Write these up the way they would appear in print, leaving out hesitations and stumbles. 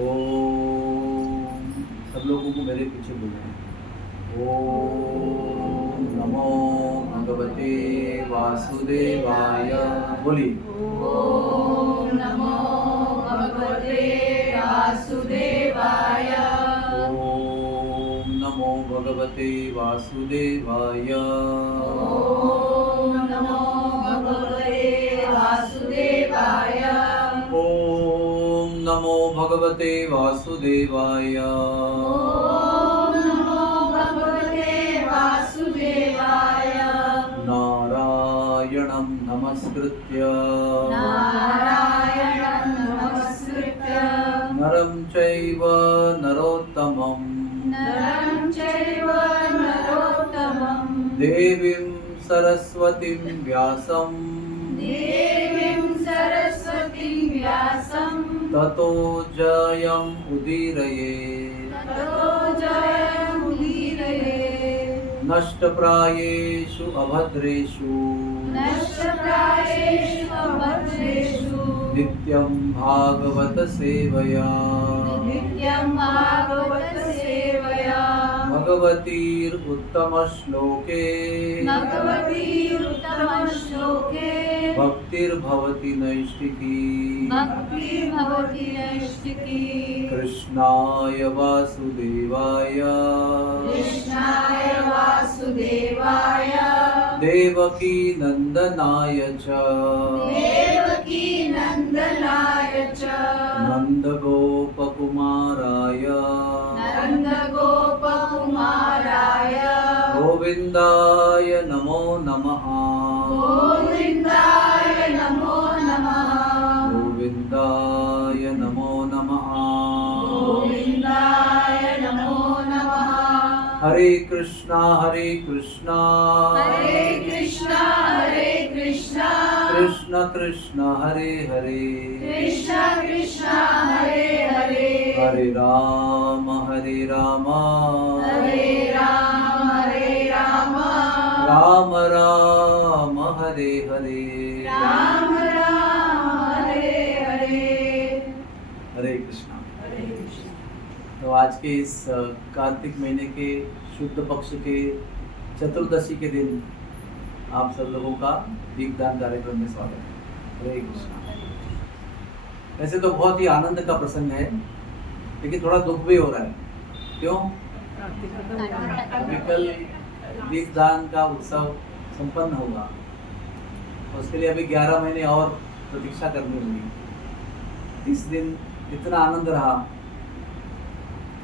ओम, सब लोगों को मेरे पीछे बोलना है। ओम नमो भगवते वासुदेवाय। बोलिए। ओम नमो भगवते वासुदेवाय। ओम नमो भगवते वासुदेवाय। ओम नमो भगवते वासुदेवाय। ओम नमो भगवते वासुदेवाय। ओम नमो भगवते वासुदेवाय। नारायणं नमस्कृत्य नारायणं नमस्कृत्य नरं चैव नरोत्तमं नरं चैव नरोत्तमं देवीं सरस्वतीं व्यासं देवीं सरस्वतीं व्यासं ततो जयम् उदीरये। ततो जयमुदीरये। नष्टप्रायेषु अभद्रेषु नष्टप्रायेषु अभद्रेषु नित्यं भागवत सेवया नित्यं भागवत सेवया भगवतीरुत्तमश्लोके भगवतीरुत्तमश्लोके भक्तिर्भवति नैष्टिकी भक्तिर्भवति नैष्टिकी। कृष्णाय वासुदेवाय कृष्णाय वासुदेवाय देवकी नंदनाय च देवकी नंदनाय च नन्दगोपकुमाराय नन्दगोपकुमाराय गोविन्दाय नमो नमः। गोविन्दाय नमो नमः। गोविन्दाय नमो नमः। गोविन्दाय नमो नमः। हरे कृष्णा हरे कृष्णा कृष्ण कृष्ण हरे हरे कृष्ण कृष्ण हरे हरे हरे राम हरे राम हरे राम राम राम हरे हरे राम राम हरे हरे। हरे कृष्णा। हरे कृष्ण। तो आज के इस कार्तिक महीने के शुद्ध पक्ष के चतुर्दशी के दिन आप सब लोगों का दीपदान कार्यक्रम में स्वागत है। हरे कृष्णा। वैसे तो बहुत ही आनंद का प्रसंग है, लेकिन थोड़ा दुख भी हो रहा है। क्यों? अभी कल दीपदान का उत्सव संपन्न होगा, उसके लिए अभी 11 महीने और प्रतीक्षा करनी होगी। इस दिन इतना आनंद रहा,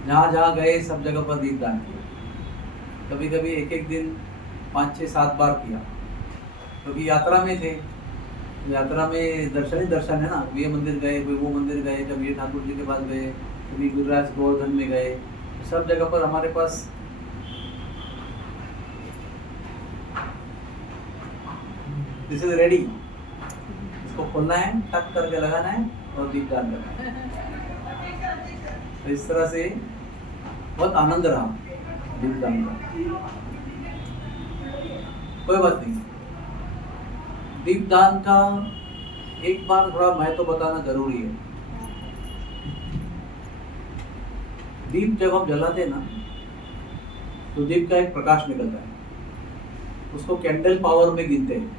जहाँ जहाँ गए सब जगह पर दीपदान किया। कभी कभी एक एक दिन 5, 6, 7 बार किया, क्योंकि यात्रा में थे। यात्रा में दर्शन ही दर्शन है ना। ये मंदिर गए, कोई वो मंदिर गए, कभी ये ठाकुर जी के पास गए, कभी गुरुराज गोवर्धन में गए। सब जगह पर हमारे पास दिस इज रेडी। इसको खोलना है, टक करके लगाना है और दीपदान करना है। तो इस तरह से बहुत आनंद रहा दीपदान का। कोई बात नहीं, दीपदान का एक बार थोड़ा महत्व तो बताना जरूरी है। दीप जब हम जलाते हैं ना, तो दीप का एक प्रकाश निकलता है, उसको कैंडल पावर में गिनते हैं।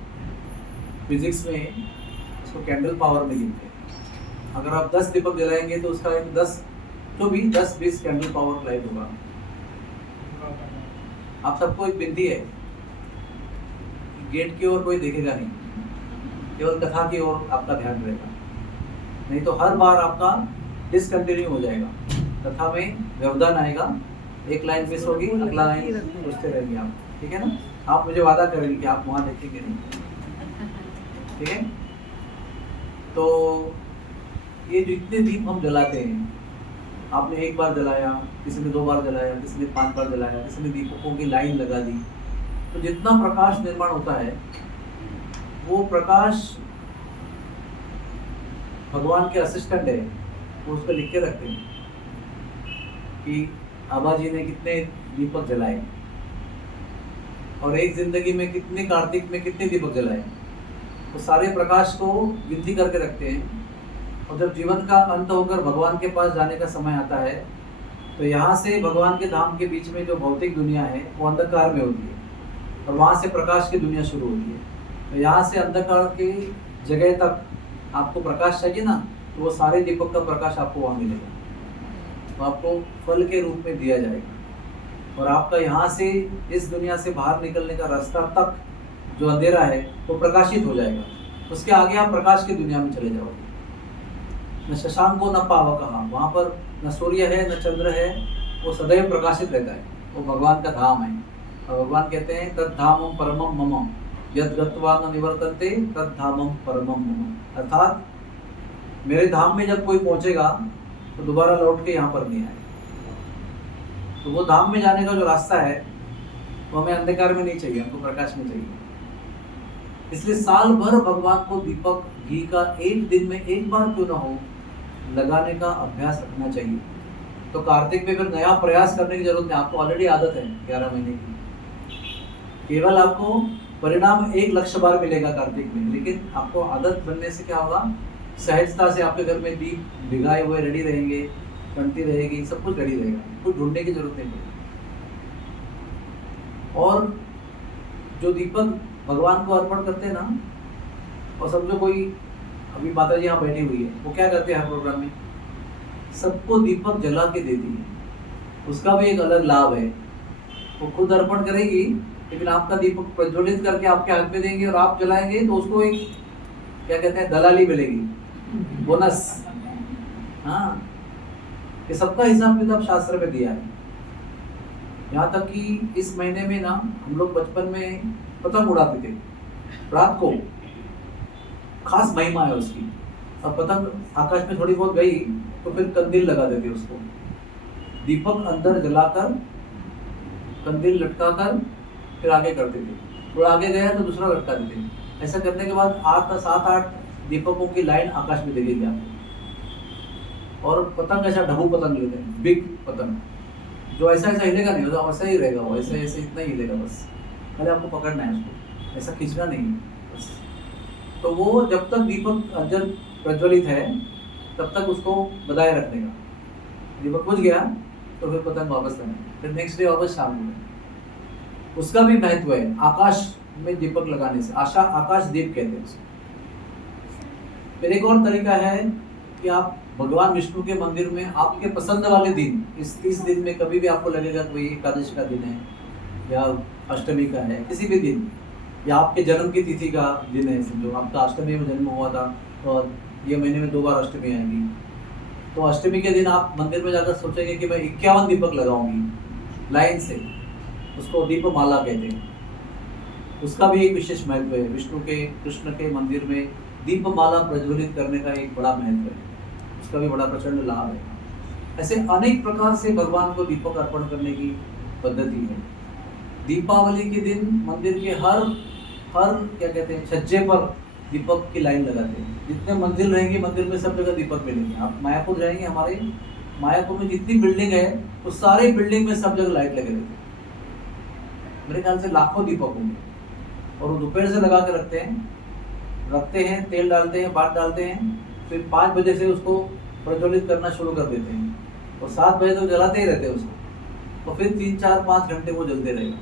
फिजिक्स में उसको कैंडल पावर में गिनते हैं। अगर आप 10 दीपक जलाएंगे तो उसका एक 10-20 कैंडल पावर लाइट होगा। आप सबको एक विनती है, गेट की ओर कोई देखेगा नहीं, केवल कथा की ओर आपका ध्यान रहेगा। नहीं तो हर बार आपका डिसकंटिन्यू हो जाएगा। कथा में व्यवधान आएगा, एक लाइन मिस होगी, अगला लाइन पूछते रहेंगे आप। ठीक है ना? आप मुझे वादा करेंगे कि आप वहाँ देखेंगे नहीं। ठीक है? तो ये जितने दीप हम जलाते हैं, आपने एक बार जलाया, किसी ने 2 बार जलाया, किसी ने 5 बार जलाया, किसी ने दीपकों की लाइन लगा दी, तो जितना प्रकाश निर्माण होता है, वो प्रकाश भगवान के असिस्टेंट है, वो उसको लिख के रखते हैं कि आबा जी ने कितने दीपक जलाए और एक जिंदगी में कितने, कार्तिक में कितने दीपक जलाए। तो सारे प्रकाश को गिनती करके रखते हैं और जब जीवन का अंत होकर भगवान के पास जाने का समय आता है तो यहाँ से भगवान के धाम के बीच में जो भौतिक दुनिया है वो अंधकार में होती है और वहाँ से प्रकाश की दुनिया शुरू होती है। तो यहाँ से अंधकार की जगह तक आपको प्रकाश चाहिए ना, तो वो सारे दीपक का प्रकाश आपको वहाँ मिलेगा, तो आपको फल के रूप में दिया जाएगा और आपका यहाँ से इस दुनिया से बाहर निकलने का रास्ता तक जो अंधेरा है वो प्रकाशित हो जाएगा। उसके आगे आप प्रकाश की दुनिया में चले जाओगे। न शशांक को न पावा कहा, वहाँ पर न सूर्य है न चंद्र है, वो सदैव प्रकाशित रहता है, वो भगवान का धाम है। और भगवान कहते हैं तद धामम परमम मम यद गत्वा न निवर्तन्ते तद धामम परमम मम, अर्थात मेरे धाम में जब कोई पहुंचेगा तो दोबारा लौट के यहाँ पर नहीं आएगा। तो वो धाम में जाने का जो रास्ता है वो हमें अंधकार में नहीं चाहिए, हमको प्रकाश में चाहिए। इसलिए साल भर भगवान को दीपक घी का एक दिन में एक बार क्यों ना हो लगाने का अभ्यास रखना चाहिए। तो कार्तिक में फिर नया प्रयास करने की जरूरत नहीं, आपको ऑलरेडी आदत है 11 महीने की। केवल आपको परिणाम एक लक्ष्य बार मिलेगा कार्तिक में, लेकिन आपको आदत बनने से क्या होगा, सहजता से आपके घर में दीप भिगाए हुए रेडी रहेंगे, बनती रहेगी, सब कुछ रेडी रहेगा, कुछ ढूंढने की जरूरत नहीं पड़ेगी। और जो दीपक भगवान को अर्पण करते हैं ना, और समझो कोई अभी माता जी यहाँ बैठी हुई है, वो क्या करते हैं हर प्रोग्राम में सबको दीपक जला के देती है, उसका भी एक अलग लाभ है। वो खुद अर्पण करेगी लेकिन आपका दीपक प्रज्वलित करके आपके हाथ में देंगे और आप जलाएंगे तो उसको एक क्या कहते हैं दलाली मिलेगी, बोनस। हाँ, ये सबका हिसाब किताब शास्त्र में दिया है। यहाँ तक कि इस महीने में ना हम लोग बचपन में पतंग उड़ाते थे रात को, खास महिमा है उसकी। और पतंग आकाश में थोड़ी बहुत गई तो फिर कंदील लगा देते उसको, दीपक अंदर जलाकर कंदील लटकाकर फिर आगे करते थे। थोड़ा आगे गया तो दूसरा लटका देते। ऐसा करने के बाद 7-8 दीपकों की लाइन आकाश में दिखेगी आपको। और पतंग ऐसा ढबू पतंग लेते हैं, बिग पतंग, जो ऐसा हिलेगा नहीं, वैसा ही रहेगा वो, ऐसे इतना ही हिलेगा बस, पहले आपको पकड़ना है उसको, ऐसा खींचना नहीं बस। तो वो जब तक दीपक अंदर प्रज्वलित है तब तक उसको बधाए रखने का। दीपक बुझ गया तो फिर पतंग वापस लाना, फिर नेक्स्ट डे वापस शाम को। उसका भी महत्व है आकाश में दीपक लगाने से, आकाश दीप कहते हैं उसको। फिर एक और तरीका है कि आप भगवान विष्णु के मंदिर में आपके पसंद वाले दिन, इस 30 दिन में कभी भी आपको लगेगा कोई एकादश का दिन है या अष्टमी का है, किसी भी दिन, या आपके जन्म की तिथि का दिन है, समझो आपका अष्टमी में जन्म हुआ था और ये महीने में 2 बार अष्टमी आएगी, तो अष्टमी के दिन आप मंदिर में जाकर सोचेंगे कि मैं 51 दीपक लगाऊंगी लाइन से, उसको दीपमाला कहते हैं। उसका भी एक विशेष महत्व है। विष्णु के कृष्ण के मंदिर में दीपमाला प्रज्वलित करने का एक बड़ा महत्व है, उसका भी बड़ा प्रचंड लाभ है। ऐसे अनेक प्रकार से भगवान को दीपक अर्पण करने की पद्धति है। दीपावली के दिन मंदिर के हर क्या कहते हैं छज्जे पर दीपक की लाइन लगाते हैं। जितने मंदिर रहेंगे मंदिर में सब जगह दीपक मिलेंगे। आप मायापुर जाएंगे, हमारे मायापुर में जितनी बिल्डिंग है वो सारे बिल्डिंग में सब जगह लाइट लगे रहते हैं, मेरे ख्याल से लाखों दीपक होंगे। और वो दोपहर से लगा के रखते हैं, तेल डालते हैं, बात डालते हैं, फिर 5 बजे से उसको प्रज्वलित करना शुरू कर देते हैं और 7 बजे तक जलाते ही रहते हैं उसको, और फिर 3-4-5 घंटे वो जलते रहेगा।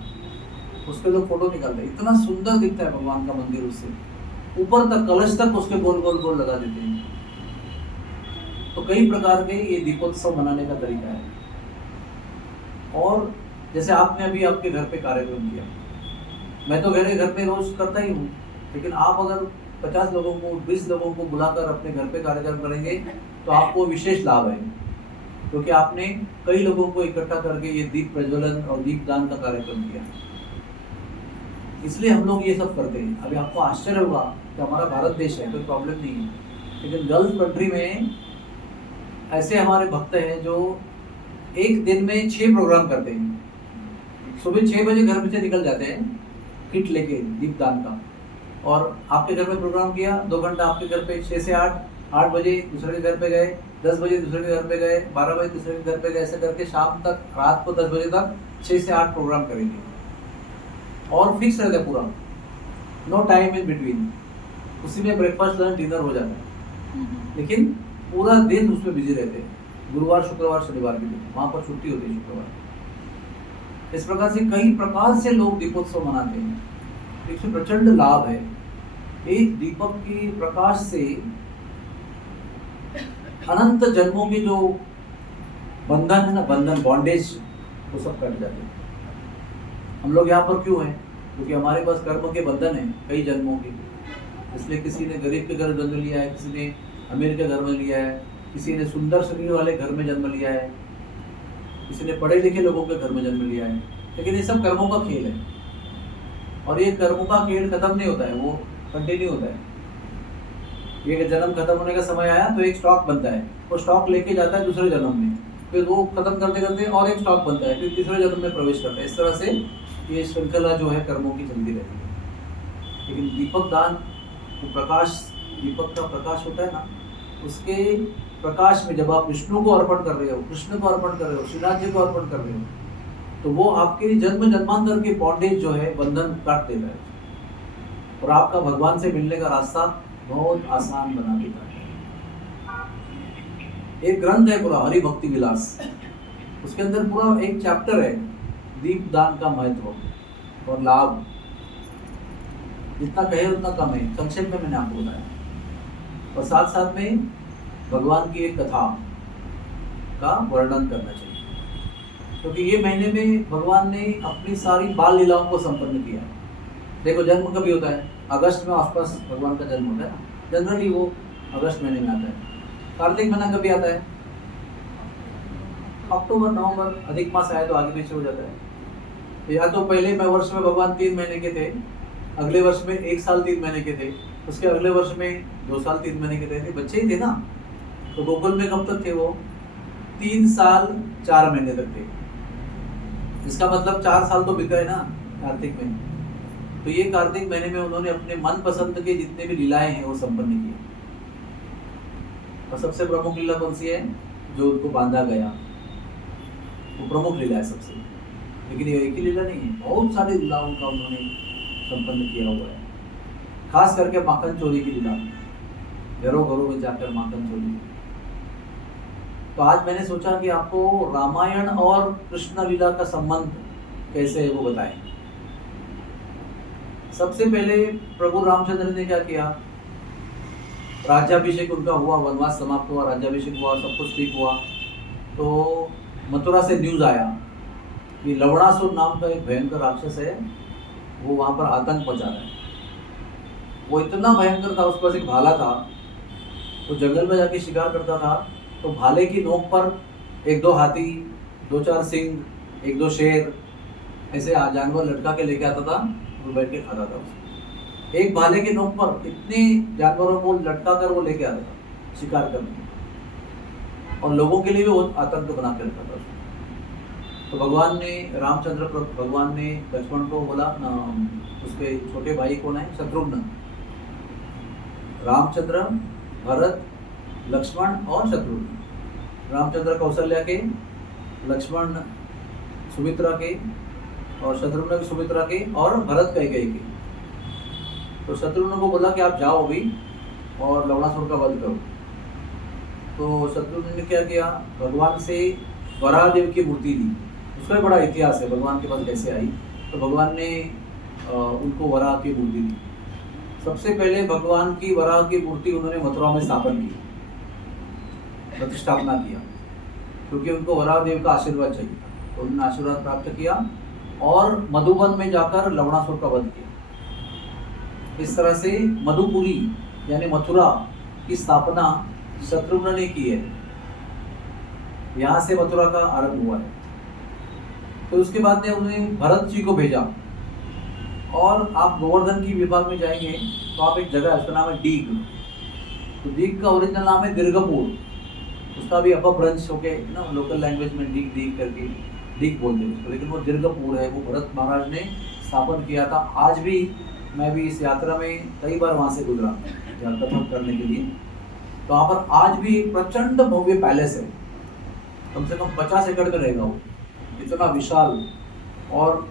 उसके लोग फोटो निकालते हैं, इतना सुंदर दिखता है भगवान का मंदिर, उससे ऊपर तक कलश तक उसके गोल गोल गोल लगा देते हैं। तो कई प्रकार के ये दीपोत्सव मनाने का तरीका है। और जैसे आपने अभी आपके घर पे कार्यक्रम किया, मैं तो घर पे रोज करता ही हूँ, लेकिन आप अगर 50 लोगों को 20 लोगों को बुलाकर अपने घर पे कार्यक्रम करेंगे तो आपको विशेष लाभ है, क्योंकि आपने कई लोगों को इकट्ठा करके ये दीप प्रज्वलन और दीप दान का कार्यक्रम किया। इसलिए हम लोग ये सब करते हैं। अभी आपको आश्चर्य होगा कि हमारा भारत देश है, कोई प्रॉब्लम नहीं है, लेकिन गल्फ कंट्री में ऐसे हमारे भक्त हैं जो एक दिन में 6 प्रोग्राम करते हैं। सुबह 6 बजे घर में से निकल जाते हैं किट लेके दीपदान का, और आपके घर में प्रोग्राम किया, 2 घंटा आपके घर पे, 6 से 8 बजे दूसरे के घर पे गए, 10 बजे दूसरे के घर पे गए, 12 बजे दूसरे के घर पे गए, ऐसे करके शाम तक, रात को 10 बजे तक 6 से 8 प्रोग्राम करेंगे। और फिक्स रहता है पूरा, नो टाइम इन बिटवीन, उसी में ब्रेकफास्ट लंच डिनर हो जाता है। लेकिन पूरा दिन उसमें बिजी रहते हैं, गुरुवार शुक्रवार शनिवार के दिन वहाँ पर छुट्टी होती है शुक्रवार। इस प्रकार से कई प्रकार से लोग दीपोत्सव मनाते हैं। इसमें प्रचंड लाभ है। एक दीपक के प्रकाश से अनंत जन्मों के जो बंधन है ना, बंधन बॉन्डेज, वो सब कट जाते हैं। हम लोग यहाँ पर क्यों हैं? क्योंकि हमारे पास कर्म के बंधन है कई जन्मों के। इसलिए किसी ने गरीब के घर जन्म लिया है, किसी ने अमीर के घर में लिया है, किसी ने सुंदर शरीर वाले घर में जन्म लिया है, किसी ने पढ़े लिखे लोगों के घर में जन्म लिया है। लेकिन ये सब कर्मों का खेल है, और ये कर्मों का खेल खत्म नहीं होता है, वो कंटिन्यू होता है। ये जन्म खत्म होने का समय आया तो एक स्टॉक बनता है, वो स्टॉक लेके जाता है दूसरे जन्म में, फिर वो खत्म करते करते और एक स्टॉक बनता है, फिर तीसरे जन्म में प्रवेश करता है। इस तरह से ये श्रृंखला जो है कर्मों की चलती रहती है। लेकिन दीपक दान, तो प्रकाश, दीपक का प्रकाश होता है ना, उसके प्रकाश में जब आप विष्णु को अर्पण कर रहे हो, कृष्ण को अर्पण कर रहे हो, श्रीनाथ जी को अर्पण कर रहे हो, तो वो आपके जन्म जन्मांतर के बॉन्डेज जो है, बंधन काट देता है और आपका भगवान से मिलने का रास्ता बहुत आसान बना देता है। एक ग्रंथ है पूरा हरि भक्ति विलास, उसके अंदर पूरा एक चैप्टर है दीप दान का महत्व और लाभ। जितना कहे उतना कम है, संक्षेप में मैंने आपको बताया। और साथ साथ में भगवान की एक कथा का वर्णन करना चाहिए, क्योंकि ये महीने में भगवान ने अपनी सारी बाल लीलाओं को संपन्न किया। देखो जन्म कभी होता है, अगस्त में आसपास भगवान का जन्म होता है ना, जनरली वो अगस्त महीने में आता है। कार्तिक महीना कभी आता है? अक्टूबर नवंबर, अधिक मास आया तो आगे पीछे हो जाता है। या तो पहले में वर्ष में भगवान 3 महीने के थे, अगले वर्ष में 1 साल 3 महीने के थे, उसके अगले वर्ष में 2 साल 3 महीने के थे, बच्चे ही थे ना। तो गोकुल में कब तक थे वो? 3 साल 4 महीने तक थे। इसका मतलब 4 साल तो बीता है ना कार्तिक में। तो ये कार्तिक महीने में उन्होंने अपने मन पसंद के जितने भी लीलाएं हैं वो संपन्न किए। और सबसे प्रमुख लीला कौन सी है? जो उनको बांधा गया, वो प्रमुख लीला है सबसे। लेकिन ये एक ही लीला नहीं है, बहुत सारी लीलाओं का उन्होंने संपन्न किया हुआ है। खास करके माखन चोरी की लीला, घरों घरों में जाकर माखन चोरी। तो आज मैंने सोचा कि आपको रामायण और कृष्ण लीला का संबंध कैसे है वो बताएं। सबसे पहले प्रभु रामचंद्र ने क्या किया? राज्याभिषेक उनका हुआ, वनवास समाप्त हुआ, राज्याभिषेक हुआ, सब कुछ ठीक हुआ। तो मथुरा से न्यूज़ आया कि लवणासुर नाम का एक भयंकर राक्षस है, वो वहाँ पर आतंक मचा रहा है। वो इतना भयंकर था, उसके पास एक भाला था, वो जंगल में जाके शिकार करता था। तो भाले की नोक पर 1-2 हाथी, 2-4 सिंह, 1-2 शेर, ऐसे जानवर लटका के लेके आता था, वो बैठ के खाता था उसको। एक भाले के नोक पर इतने जानवरों को लटका कर वो लेके आता था शिकार करने, और लोगों के लिए भी वो आतंक बना के रखा था। तो भगवान ने भगवान ने लक्ष्मण को बोला ना, उसके छोटे भाई कौन है? शत्रुघ्न। रामचंद्र, भरत, लक्ष्मण और शत्रुघ्न। रामचंद्र कौशल्या के, लक्ष्मण सुमित्रा के, और शत्रुघ्न भी सुमित्रा के, और भरत कैकेयी के। तो शत्रुघ्न को बोला कि आप जाओ अभी और लवणासुर का वध करो। तो शत्रुघ्न ने क्या किया? भगवान से वराहदेव की मूर्ति ली। उसका बड़ा इतिहास है, भगवान के पास कैसे आई। तो भगवान ने उनको वराह की मूर्ति दी। सबसे पहले भगवान की वराह की मूर्ति उन्होंने मथुरा में स्थापन की, प्रतिष्ठापना किया, क्योंकि उनको वराहदेव का आशीर्वाद चाहिए था। तो उन्होंने आशीर्वाद प्राप्त किया और मधुबन में जाकर लवणासुर का वध किया। इस तरह से मधुपुरी यानी मथुरा की स्थापना शत्रुघ्न ने की है। यहाँ से मथुरा का आरंभ हुआ है। तो उसके बाद ने उन्हें भरत जी को भेजा, और आप गोवर्धन की विभाग में जाएंगे तो आप एक जगह है, उसका नाम है डीग। तो डीग का ओरिजिनल नाम है दीर्घपुर, उसका भी अपभ्रंश होके ना लोकल लैंग्वेज में डीग डीग करके डीग बोलते हैं उसको, लेकिन वो दीर्घपुर है, वो भरत महाराज ने स्थापन किया था। आज भी मैं भी इस यात्रा में कई बार वहाँ से गुजरा यात्रा करने के लिए। तो वहाँ पर आज भी एक प्रचंड भव्य पैलेस है, कम से कम 50 एकड़ में रहेगा वो, इतना विशाल, और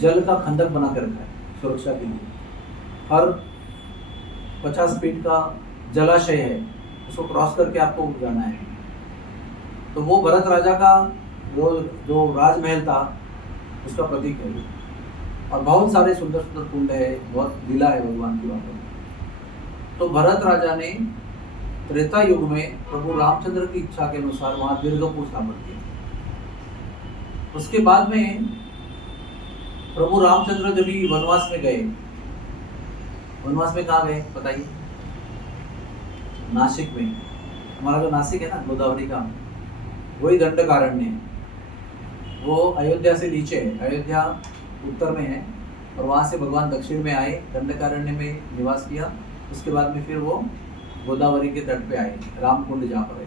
जल का खंडक बना के रखा है सुरक्षा के लिए। हर 50 फीट का जलाशय है, उसको क्रॉस करके आपको जाना है। तो वो भरत राजा का जो राजमहल था उसका प्रतीक है। और बहुत सारे सुंदर सुंदर कुंड है, बहुत लीला है भगवान की वहाँ पर। तो भरत राजा ने त्रेता युग में प्रभु रामचंद्र की इच्छा के अनुसार वहाँ दीर्घपुर स्थापित किया। उसके बाद में प्रभु रामचंद्र जब भी वनवास में गए, वनवास में कहाँ गए बताइए? नासिक में। हमारा जो नासिक है ना गोदावरी का, वही दंडकारण्य है। वो अयोध्या से नीचे है, अयोध्या उत्तर में है और वहाँ से भगवान दक्षिण में आए, दंडकारण्य में निवास किया। उसके बाद में फिर वो गोदावरी के तट पे आए, रामकुंड जहाँ पर है।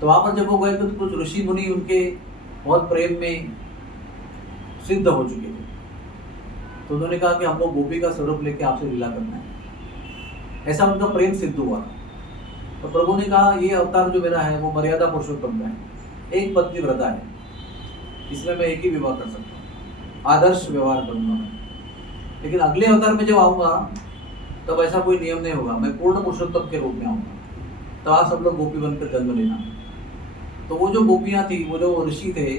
तो वहाँ पर जब वो गए तो कुछ ऋषि मुनि उनके बहुत प्रेम में सिद्ध हो चुके थे। तो उन्होंने कहा कि हमको गोपी का स्वरूप लेके आपसे लीला करना है। ऐसा उनका प्रेम सिद्ध हुआ। तो प्रभु ने कहा ये अवतार जो मेरा है वो मर्यादा पुरुषोत्तम का है, एक पत्नी व्रता है, इसमें मैं एक ही विवाह कर सकता हूँ, आदर्श व्यवहार करूंगा मैं। लेकिन अगले अवतार में जब आऊँगा तब ऐसा कोई नियम नहीं होगा, मैं पूर्ण पुरुषोत्तम के रूप में आऊँगा। तो आप सब लोग गोपी बनकर जन्म लेना। तो वो जो गोपियाँ थी, वो जो ऋषि थे,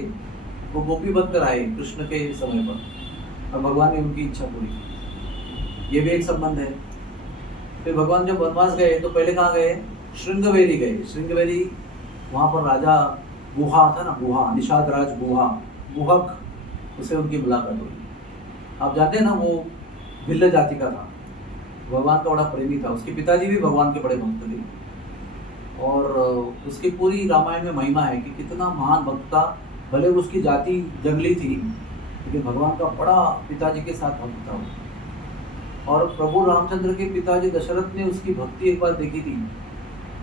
वो गोपी बनकर आए कृष्ण के समय पर और भगवान ने उनकी इच्छा पूरी की। ये भी एक संबंध है। फिर भगवान जब वनवास गए तो पहले कहाँ गए? श्रृंगवेरी गए। श्रृंगवेरी वहाँ पर राजा गुहा था ना, गुहा, निषाद राज गुहा, गुहक, उसे उनकी मुलाकात हुई। आप जानते हैं ना वो भिल्ल जाति का था, भगवान का बड़ा प्रेमी था। उसके पिताजी भी भगवान के बड़े भक्त थे और उसकी पूरी रामायण में महिमा है कि कितना महान भक्त था। भले उसकी जाति जंगली थी लेकिन भगवान का बड़ा पिताजी के साथ भक्त था। और प्रभु रामचंद्र के पिताजी दशरथ ने उसकी भक्ति एक बार देखी थी।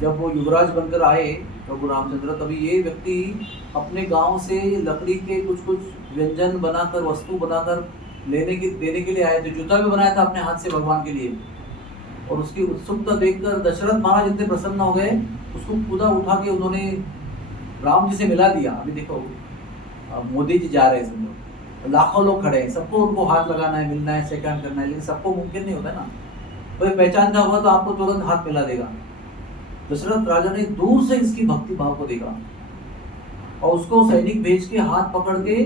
जब वो युवराज बनकर आए प्रभु रामचंद्र, तभी ये व्यक्ति अपने गांव से लकड़ी के कुछ कुछ व्यंजन बनाकर, वस्तु बनाकर देने के लिए आए थे। जूता भी बनाया था अपने हाथ से भगवान के लिए। और उसकी उत्सुकता देखकर दशरथ महाराज इतने प्रसन्न हो गए, उसको खुदा उठा के उन्होंने राम जी से मिला दिया। अभी देखो मोदी जी जा रहे हैं, समझो लाखों लोग खड़े हैं, सबको उनको हाथ लगाना है, मिलना है, सेकंड करना है, लेकिन सबको मुमकिन नहीं होता ना। कोई पहचानता होगा तो आपको तुरंत हाथ मिला देगा। दशरथ राजा ने दूर से इसकी भक्ति भाव को देखा और उसको सैनिक भेज के हाथ पकड़ के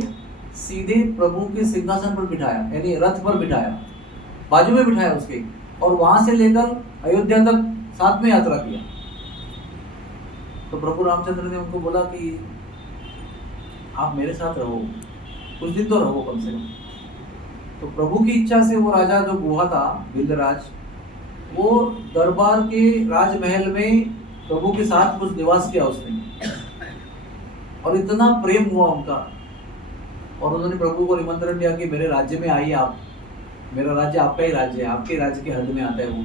सीधे प्रभु के सिंहासन पर बिठाया, यानी रथ पर बिठाया, बाजू में बिठाया उसके, और वहां से लेकर अयोध्या तक साथ में यात्रा किया। तो प्रभु रामचंद्र ने उनको बोला कि आप मेरे साथ रहो, कुछ दिन तो रहो कम से कम। तो प्रभु की इच्छा से वो राजा जो गुहा था, भिल्लराज, वो दरबार के राजमहल में प्रभु के साथ कुछ निवास किया उसने। और इतना प्रेम हुआ उनका, और उन्होंने प्रभु को निमंत्रण दिया कि मेरे राज्य में आइए आप, मेरा राज्य आपका ही राज्य है, आपके राज्य के हद में आता है वो,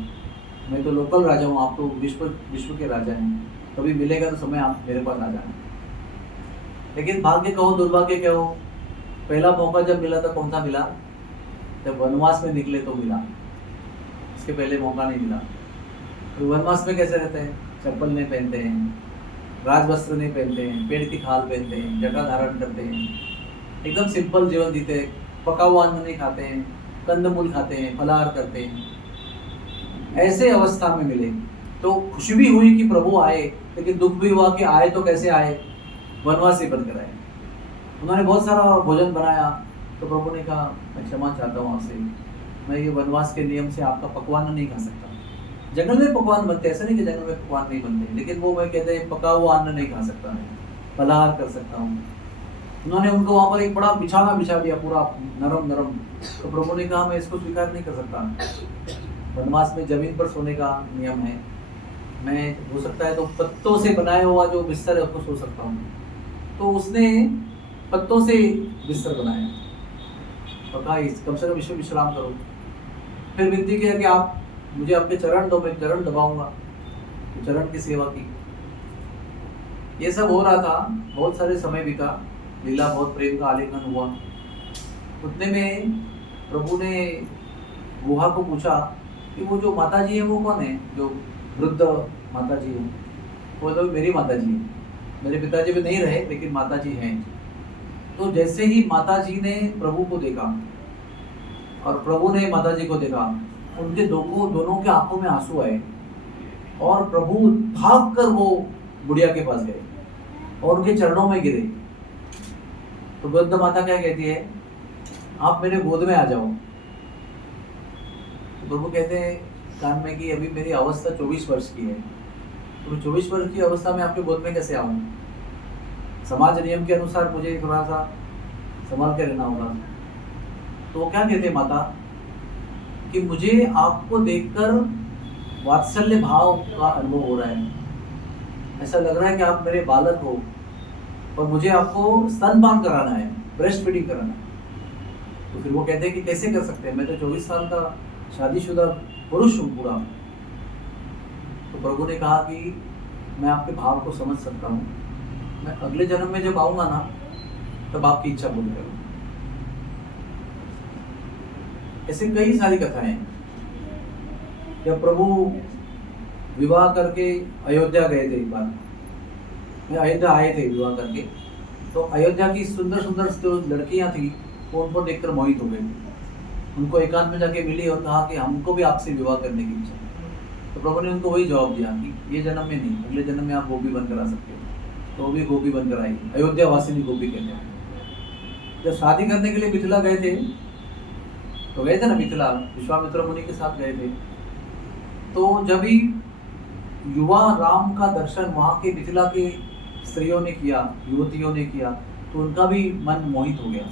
मैं तो लोकल राजा हूँ, आप तो विश्व के राजा हैं, कभी मिलेगा तो समय आप मेरे पास आ जाना। लेकिन भाग्य कहो दुर्भाग्य कहो, पहला मौका जब मिला था कौन सा मिला? जब वनवास में निकले तो मिला, इसके पहले मौका नहीं मिला। तो वनवास में कैसे रहते हैं? चप्पल नहीं पहनते हैं, राजवस्त्र नहीं पहनते हैं, पेड़ की खाल पहनते हैं, जटा धारण करते हैं, एकदम सिंपल जीवन जीते हैं, पका हुआ अन्न नहीं खाते हैं, कंदमूल खाते हैं, फलाहार करते हैं। ऐसे अवस्था में मिले तो खुशी भी हुई कि प्रभु आए, लेकिन दुख भी हुआ कि आए तो कैसे आए, वनवासी बनकर आए। उन्होंने बहुत सारा भोजन बनाया तो प्रभु ने कहा मैं क्षमा चाहता हूँ आपसे, मैं ये वनवास के नियम से आपका पकवान नहीं खा सकता। जंगल में पकवान बनते, ऐसा नहीं कि जंगल में पकवान नहीं बनते, लेकिन वो मैं कहते हैं पका हुआ अन्न नहीं खा सकता, मैं फलाहार कर सकता हूँ। उन्होंने उनको वहाँ पर एक बड़ा बिछाना बिछा दिया, पूरा नरम नरम। तो प्रभु ने कहा मैं इसको स्वीकार नहीं कर सकता, वनवास में जमीन पर सोने का नियम है, मैं हो सकता है तो पत्तों से बनाया हुआ जो बिस्तर है उसको सो सकता हूँ। तो उसने पत्तों से बिस्तर बनाया और कहा कम से कम इसमें विश्राम करो। फिर विनती किया कि आप मुझे अपने चरण दो, मैं चरण दबाऊंगा, तो चरण की सेवा की। ये सब हो रहा था, बहुत सारे समय बीता, लीला बहुत प्रेम का आलिंगन हुआ। उतने में प्रभु ने गुहा को पूछा कि वो जो माता जी है वो कौन है, जो वृद्ध माता जी है? वो तो मेरी माता जी है, मेरे पिताजी भी नहीं रहे लेकिन माता जी हैं। तो जैसे ही माता जी ने प्रभु को देखा और प्रभु ने माता जी को देखा, उनके दोनों के आंखों में आंसू आए और प्रभु भाग कर वो बुढ़िया के पास गए और उनके चरणों में गिरे। तो वृद्ध माता क्या कहती है, आप मेरे गोद में आ जाओ। तो प्रभु कहते हैं कान में कि अभी मेरी अवस्था 24 वर्ष की है, तो 24 वर्ष की अवस्था में आपके गोद में कैसे आऊँ? समाज नियम के अनुसार मुझे थोड़ा सा संभाल के रहना होगा। तो वो क्या कहते हैं माता कि मुझे आपको देखकर वात्सल्य भाव का अनुभव हो रहा है, ऐसा लग रहा है कि आप मेरे बालक हो और मुझे आपको स्तनपान कराना है, ब्रेस्ट फीडिंग कराना है। तो फिर वो कहते हैं कि कैसे कर सकते हैं, मैं तो 24 साल का शादीशुदा पुरुष हूँ पूरा। तो प्रभु ने कहा कि मैं आपके भाव को समझ सकता हूँ, मैं अगले जन्म में जब आऊँगा ना तब आपकी इच्छा पूरी करूँगा। ऐसे कई सारी कथाएं हैं। जब प्रभु विवाह करके अयोध्या गए थे, एक बार मैं अयोध्या आए थे विवाह करके, तो अयोध्या की सुंदर सुंदर जो लड़कियां थी वो उनको देखकर मोहित हो गई। उनको एकांत में जाके मिली और कहा कि हमको भी आपसे विवाह करने की इच्छा है। तो प्रभु ने उनको वही जवाब दिया कि ये जन्म में नहीं, अगले जन्म में आप गोपी बनकर आ सकते हो। तो वो भी गोपी बनकर आई, अयोध्या वासिनी गोपी कहते हैं। जब शादी करने के लिए मिथिला गए थे, तो गए थे ना मिथिला, विश्वामित्र मुनि के साथ गए थे। तो जब ही युवा राम का दर्शन वहाँ के मिथिला के स्त्रियों ने किया, युवतियों ने किया, तो उनका भी मन मोहित हो गया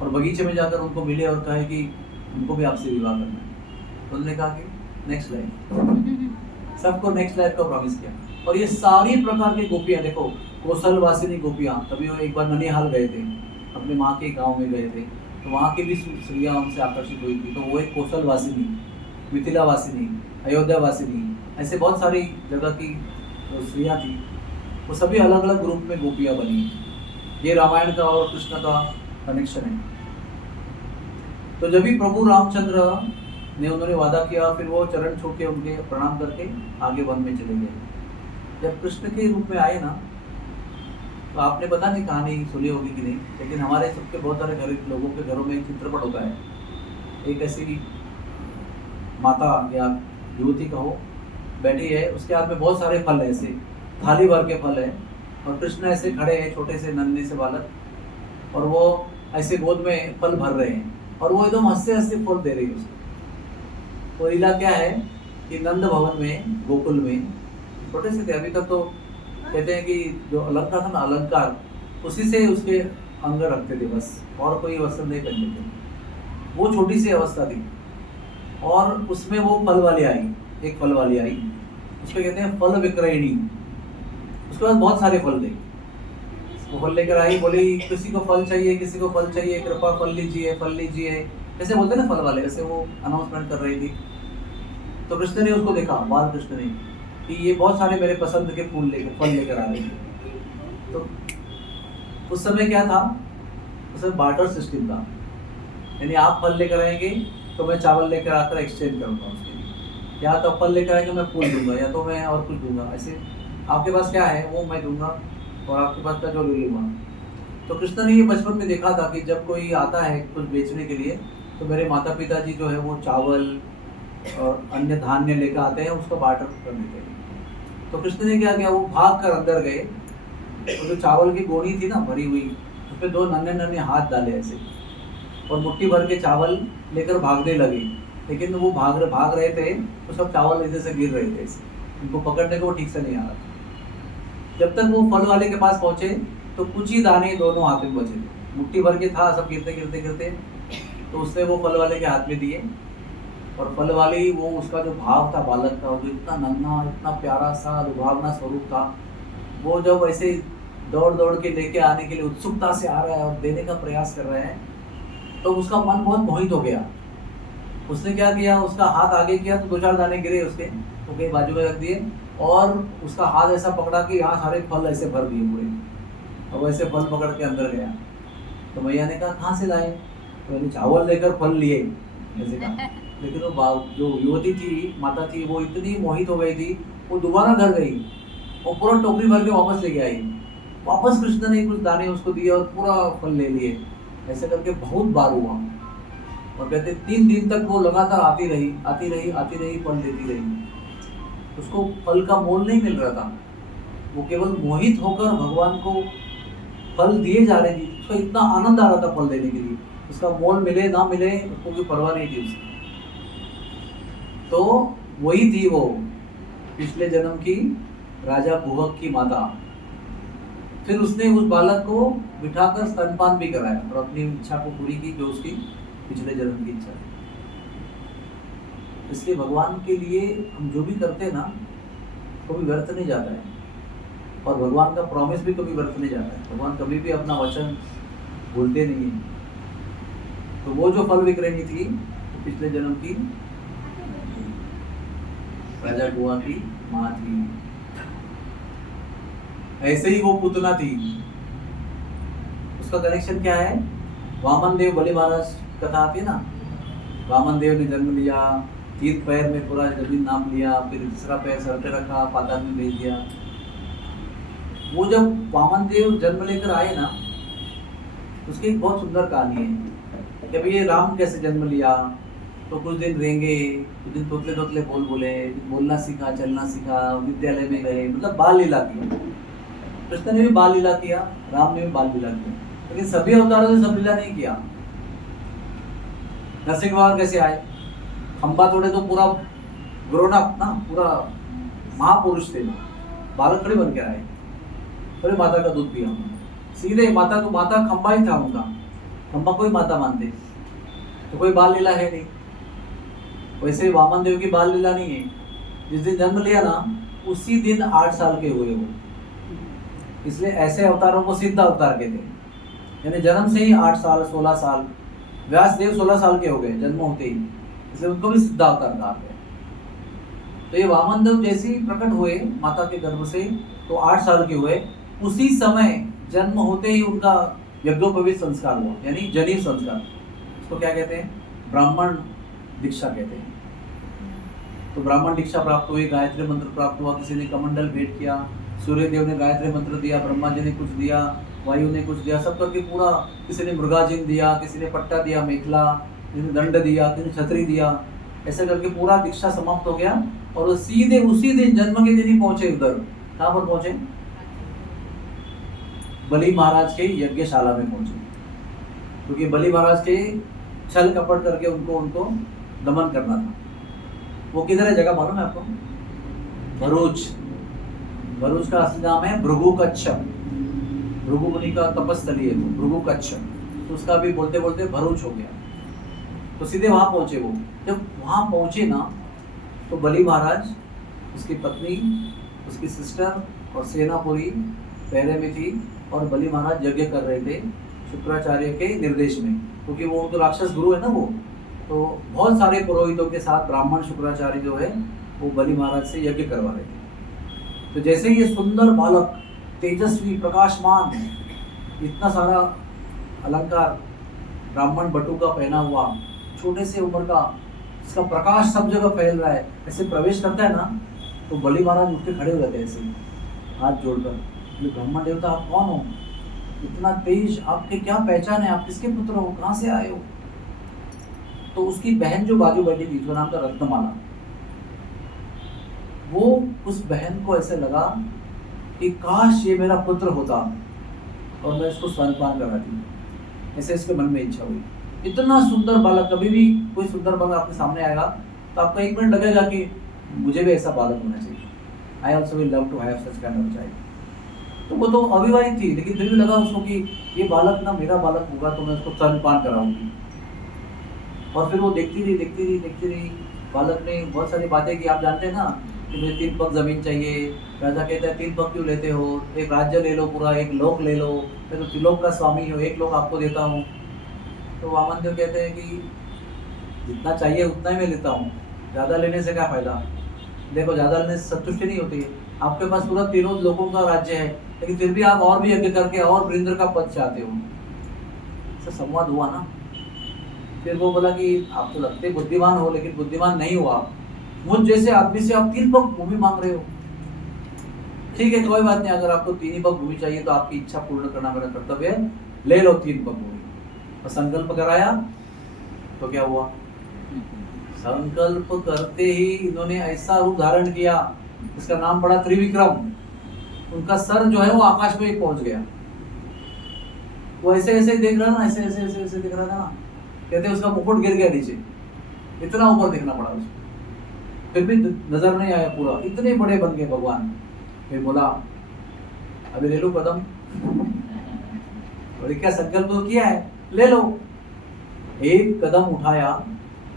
और बगीचे में जाकर उनको मिले और कहे कि उनको भी आपसे विवाह करना है। तो उन्होंने कहा कि नेक्स्ट लाइफ, सबको नेक्स्ट लाइफ का प्रॉमिस किया। और ये सारी प्रकार की गोपियाँ देखो, कौशल वासिनी गोपियाँ, तभी वो एक बार ननिहाल गए थे, अपने माँ के गाँव में गए थे, तो वहाँ की भी स्त्रियाँ उनसे आकर्षित हुई थी। तो वो एक कौशल वासिनी, मिथिला वासिनी, अयोध्या वासिनी, ऐसे बहुत सारी जगह की जो स्त्रियाँ थी, वो सभी अलग अलग ग्रुप में गोपियाँ बनी। ये रामायण का और कृष्ण का कनेक्शन है। तो जब भी प्रभु रामचंद्र ने उन्होंने वादा किया, फिर वो चरण छू के उनके प्रणाम करके आगे वन में चले गए। जब कृष्ण के रूप में आए ना, तो आपने पता नहीं कहानी सुनी होगी कि नहीं, लेकिन हमारे सबके बहुत सारे लोगों के घरों में एक चित्रपट होता है। एक ऐसी माता या युवती कहो बैठी है, उसके हाथ में बहुत सारे फल है, ऐसे थाली भर के फल है, और कृष्ण ऐसे खड़े हैं छोटे से नन्हे से बालक, और वो ऐसे गोद में फल भर रहे हैं और वो एकदम हंसते हंसते फल दे रही है उसको। तो लीला क्या है कि नंद भवन में, गोकुल में छोटे से थे, अभी तक तो कहते हैं कि जो अलंकार था ना, अलंकार उसी से उसके अंग रखते थे बस, और कोई वस्त्र नहीं पहनते थे। वो छोटी सी अवस्था थी और उसमें वो फल वाली आई, एक फल वाली आई, उसको कहते हैं फल विक्रयणी। उसके बाद बहुत सारे फल थे, वो फल लेकर आई, बोली किसी को फल चाहिए, किसी को फल चाहिए, कृपा फल लीजिए, फल लीजिए, जैसे बोलते ना फल वाले, वैसे वो अनाउंसमेंट कर रही थी। तो कृष्ण ने उसको देखा, बाल कृष्ण ने, कि ये बहुत सारे मेरे पसंद के फूल लेकर फल लेकर आ रहे थे। तो उस समय क्या था, उस समय बार्टर सिस्टम था, यानी आप फल लेकर आएंगे तो मैं चावल लेकर आकर एक्सचेंज करूँगा उसके लिए, या तो फल लेकर आएंगे मैं फूल दूंगा, या तो मैं और कुछ दूंगा, ऐसे आपके पास क्या है वो मैं दूंगा और आपके पास का जो ले लूँगा। तो कृष्ण ने ये बचपन में देखा था कि जब कोई आता है कुछ बेचने के लिए, तो मेरे माता पिता जी जो है वो चावल और अन्य धान्य लेकर आते हैं, उसको बार्टर कर देते हैं। तो कृष्ण ने क्या किया, वो भाग कर अंदर गए, तो जो चावल की गोनी थी ना भरी हुई, उसमें दो नन्हे नन्हे हाथ डाले ऐसे, और मुट्ठी भर के चावल लेकर भागने लगे। लेकिन वो भाग रहे थे तो सब चावल ऐसे से गिर रहे थे ऐसे, उनको पकड़ने को ठीक से नहीं आ रहा था। जब तक वो फल वाले के पास पहुंचे तो कुछ ही दाने दोनों हाथ में बचे थे, मुट्ठी भर के था, सब गिरते गिरते गिरते, तो उसने वो फल वाले के हाथ में दिए। और फल वाली वो उसका जो भाव था बालक का, जो इतना नन्हा, इतना प्यारा सा लुभावना स्वरूप था, वो जब ऐसे दौड़ दौड़ के लेके आने के लिए उत्सुकता से आ रहा है और देने का प्रयास कर रहे हैं, तो उसका मन बहुत मोहित हो गया। उसने क्या किया, उसका हाथ आगे किया तो दो चार दाने गिरे उसके, तो कहीं बाजू में रख दिए, और उसका हाथ ऐसा पकड़ा कि यहाँ सारे फल ऐसे भर दिए पूरे, और वैसे फल पकड़ के अंदर गया। तो मैया ने कहा कहाँ से लाए, तो मैंने चावल लेकर फल लिए ऐसे कहा। लेकिन वो जो युवती थी, माता थी, वो इतनी मोहित हो गई थी, वो दोबारा घर गई और पूरा टोकरी भर के वापस लेके आई। वापस कृष्ण ने कुछ दाने उसको दिए और पूरा फल ले लिए। ऐसे करके बहुत बार हुआ, और कहते 3 दिन तक वो लगातार आती रही, फल देती रही। उसको फल का मोल नहीं मिल रहा था, वो केवल मोहित होकर भगवान को फल दिए जा रहे थे, उसको इतना आनंद आ रहा था फल देने के लिए, उसका मोल मिले ना मिले उसको कोई परवाह नहीं थी उसकी। तो वही थी वो पिछले जन्म की राजा कुहक की माता। फिर उसने उस बालक को बिठाकर स्तनपान भी कराया और अपनी इच्छा को पूरी की, जो उसकी पिछले जन्म की इच्छा थी। इसलिए भगवान के लिए हम जो भी करते हैं ना, कभी व्यर्थ नहीं जाता है, और भगवान का प्रॉमिस भी कभी व्यर्थ नहीं जाता है। भगवान कभी भी अपना वचन भूलते नहीं है। तो वो जो फल विक्रयणी थी, वो पिछले जन्म की राजा कुआ की माँ थी। ऐसे ही वो पुतना थी, उसका कनेक्शन क्या है? वामन देव बलि महाराज की कथा आती है ना, वामन देव ने जन्म लिया, 3 पैर में पूरा जमीन नाप लिया, फिर तीसरा पैर सर पे रखा, पाताल में भेज दिया। वो जब वामन देव जन्म लेकर आए ना, उसकी एक बहुत सुंदर कहानी है कि अभी ये राम कैसे जन्म लिया। तो कुछ दिन रेंगे, कुछ दिन तोतले तोतले बोले, बोलना सीखा, चलना सीखा, विद्यालय में गए, मतलब बाल लीला किया। कृष्ण ने भी बाल लीला किया, राम ने भी बाल लीला किया, लेकिन सभी अवतारों ने सब लीला नहीं किया। नरसिंह भगवान कैसे आए? खंबा तोड़े तो पूरा ग्रोन अप ना, पूरा महापुरुष थे, बालक खड़े बन के आए, फिर माता का दूध पिया सीधे। माता तो माता खंबा ही था उनका, खंबा कोई माता मानते, तो कोई बाल लीला है नहीं। वैसे वामन देव की बाल लीला नहीं है। जिस दिन जन्म लिया ना, उसी दिन 8 साल के हुए वो, इसलिए ऐसे अवतारों को सिद्ध अवतार कहते हैं। यानी जन्म से ही 8 साल 16 साल, व्यास देव 16 साल के हो गए जन्म होते ही, इसलिए उनको भी सिद्ध अवतार कहा गया। तो ये वामन देव जैसे ही प्रकट हुए माता के गर्भ से, तो 8 साल के हुए। उसी समय जन्म होते ही उनका यज्ञोपवीत संस्कार हुआ, यानी जनीव संस्कार। उसको क्या कहते हैं? ब्राह्मण दीक्षा कहते हैं। तो ब्राह्मण दीक्षा प्राप्त हुई, गायत्री मंत्र प्राप्त हुआ, किसी ने कमंडल भेंट किया, सूर्य देव ने गायत्री मंत्र दिया, ब्रह्मा जी ने कुछ दिया, वायु ने कुछ दिया, सब करके पूरा, किसी ने मृगाजिन दिया, किसी ने पट्टा दिया, मेखला, किसी ने दंड दिया, किसी ने छतरी दिया, ऐसे करके पूरा दीक्षा समाप्त हो गया। और वो सीधे उसी दिन जन्म के दिन ही पहुंचे उधर। कहाँ पर पहुंचे? बलि महाराज के यज्ञशाला में पहुंचे, क्योंकि बलि महाराज के छल कपट करके उनको दमन करना था। वो किधर है जगह मालूम है आपको? भरूच। भरूच का असली नाम है भृगु कच्छ, भृगु मुनि का तपस्थली है वो, भृगु कच्छ। तो उसका भी बोलते बोलते भरूच हो गया। तो सीधे वहां पहुंचे वो। जब वहां पहुंचे ना, तो बलि महाराज, उसकी पत्नी, उसकी सिस्टर और सेनापुरी पहरे में थी, और बलि महाराज यज्ञ कर रहे थे शुक्राचार्य के निर्देश में, क्योंकि वो तो राक्षस गुरु है ना वो। तो बहुत सारे पुरोहितों के साथ ब्राह्मण शुक्राचार्य जो है वो बलि महाराज से यज्ञ करवा रहे थे। तो जैसे ये सुंदर बालक, तेजस्वी, प्रकाशमान, इतना सारा अलंकार, ब्राह्मण बटू का पहना हुआ, छोटे से उम्र का, इसका प्रकाश सब जगह फैल रहा है, ऐसे प्रवेश करता है ना, तो बलि महाराज उठ के खड़े हो जाते हैं ऐसे हाथ जोड़कर। ब्रह्मा देवता आप कौन हो? इतना तेज, आपके क्या पहचान है? आप किसके पुत्र हो? कहाँ से आए हो? तो उसकी बहन जो बाजू बैठी थी, उसका नाम था रत्नमाला। वो उस बहन को ऐसे लगा कि काश ये मेरा पुत्र होता और मैं इसको स्तनपान कराती, ऐसे इसके मन में इच्छा हुई। इतना सुंदर बालक, कभी भी कोई सुंदर बालक आपके सामने आएगा तो आपको 1 मिनट लगेगा कि मुझे भी ऐसा बालक होना चाहिए, I also will love to have such kind of child. तो वो तो अविवाहित थी, लेकिन फिर भी लगा उसको कि ये बालक ना मेरा बालक होगा, तो मैं उसको स्तनपान कराऊंगी। और फिर वो देखती रही। बालक ने बहुत सारी बातें की, आप जानते हैं ना कि मुझे 3 पग जमीन चाहिए। राजा कहता है 3 पग क्यों लेते हो? एक राज्य ले लो पूरा, 1 लोक ले लो, मैं तो त्रिलोक का स्वामी हूँ, 1 लोक आपको देता हूँ। तो वामन देव कहते हैं कि जितना चाहिए उतना ही मैं लेता हूँ, ज़्यादा लेने से क्या फ़ायदा? देखो, ज़्यादा लेने से संतुष्टि नहीं होती है। आपके पास पूरा 3 लोकों का राज्य है, लेकिन फिर भी आप और भी यज्ञ करके और वृंद्र का पद चाहते हो। ऐसा संवाद हुआ ना। फिर वो बोला कि आप तो लगते बुद्धिमान हो, लेकिन बुद्धिमान नहीं हो आप। मुझ जैसे आदमी से आप 3 पग भूमि मांग रहे हो। ठीक है, कोई बात नहीं, अगर आपको 3 ही पग भूमि चाहिए तो आपकी इच्छा पूर्ण करना मेरा कर्तव्य है, ले लो 3 पग भूमि। और संकल्प कराया तो क्या हुआ? संकल्प करते ही इन्होंने ऐसा रूप धारण किया इसका नाम पड़ा त्रिविक्रम। उनका सर जो है वो आकाश में पहुंच गया। वो ऐसे ऐसे देख रहा ना, ऐसे ऐसे ऐसे ऐसे दिख रहा था ना, कहते उसका मुकुट गिर गया नीचे, इतना ऊपर देखना पड़ा उसको, फिर भी नजर नहीं आया पूरा, इतने बड़े बन गए भगवान। फिर बोला अभी ले लो कदम, बोले क्या संकल्प तो किया है, ले लो। एक कदम उठाया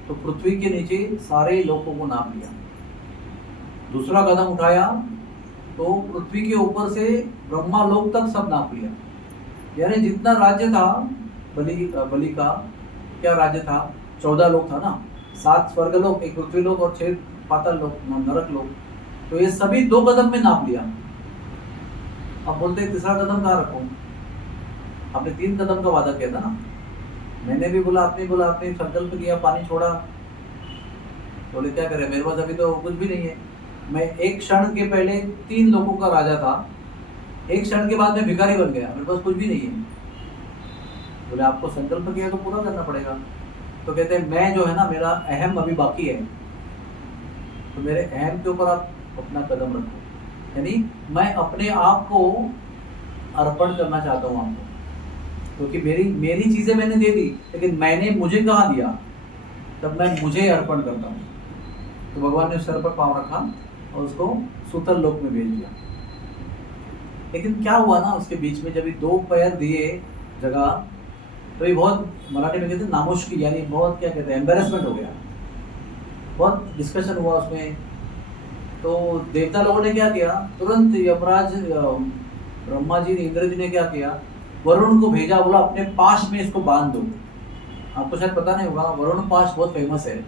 तो पृथ्वी के नीचे सारे लोगों को नाप लिया। दूसरा कदम उठाया तो पृथ्वी के ऊपर से ब्रह्मा लोक तक सब नाप लिया। यानी जितना राज्य था बलि का, क्या राज्य था, 14 लोग था ना, 7 स्वर्ग लोक, 1 पृथ्वी लोक और 6 पाताल लोक, नरक लोक। तो ये सभी 2 कदम में नाप लिया। अब बोलते हैं तीसरा कदम कहाँ रखूं? आपने 3 कदम का वादा किया था ना। मैंने भी बोला, आपने बोला, आपने संकल्प किया, पानी छोड़ा। बोले क्या करें, मेरे पास अभी तो कुछ भी नहीं है। मैं एक क्षण के पहले 3 लोगों का राजा था, एक क्षण के बाद मैं भिखारी बन गया, मेरे पास कुछ भी नहीं है। बोले आपको संकल्प किया तो पूरा करना पड़ेगा। तो कहते हैं मैं जो है ना, मेरा अहम अभी बाकी है, तो मेरे अहम के ऊपर आप अपना कदम रखो। यानी मैं अपने आप को अर्पण करना चाहता हूँ आपको, क्योंकि मेरी चीजें मैंने दे दी, लेकिन मैंने मुझे कहाँ दिया, तब मैं मुझे अर्पण करता हूँ। तो भगवान ने सर पर पाँव रखा और उसको सूतल लोक में भेज दिया। लेकिन क्या हुआ ना, उसके बीच में जब 2 पैर दिए जगह, तो ये बहुत, मराठी में कहते हैं नामुष्की, यानी बहुत क्या कहते हैं, एम्बेरसमेंट हो गया। बहुत डिस्कशन हुआ उसमें। तो देवता लोगों ने क्या किया, तुरंत यमराज, ब्रह्मा जी ने, इंद्र जी ने क्या किया, वरुण को भेजा, बोला अपने पाश में इसको बांध दो। आपको शायद पता नहीं होगा, वरुण पाश बहुत फेमस है।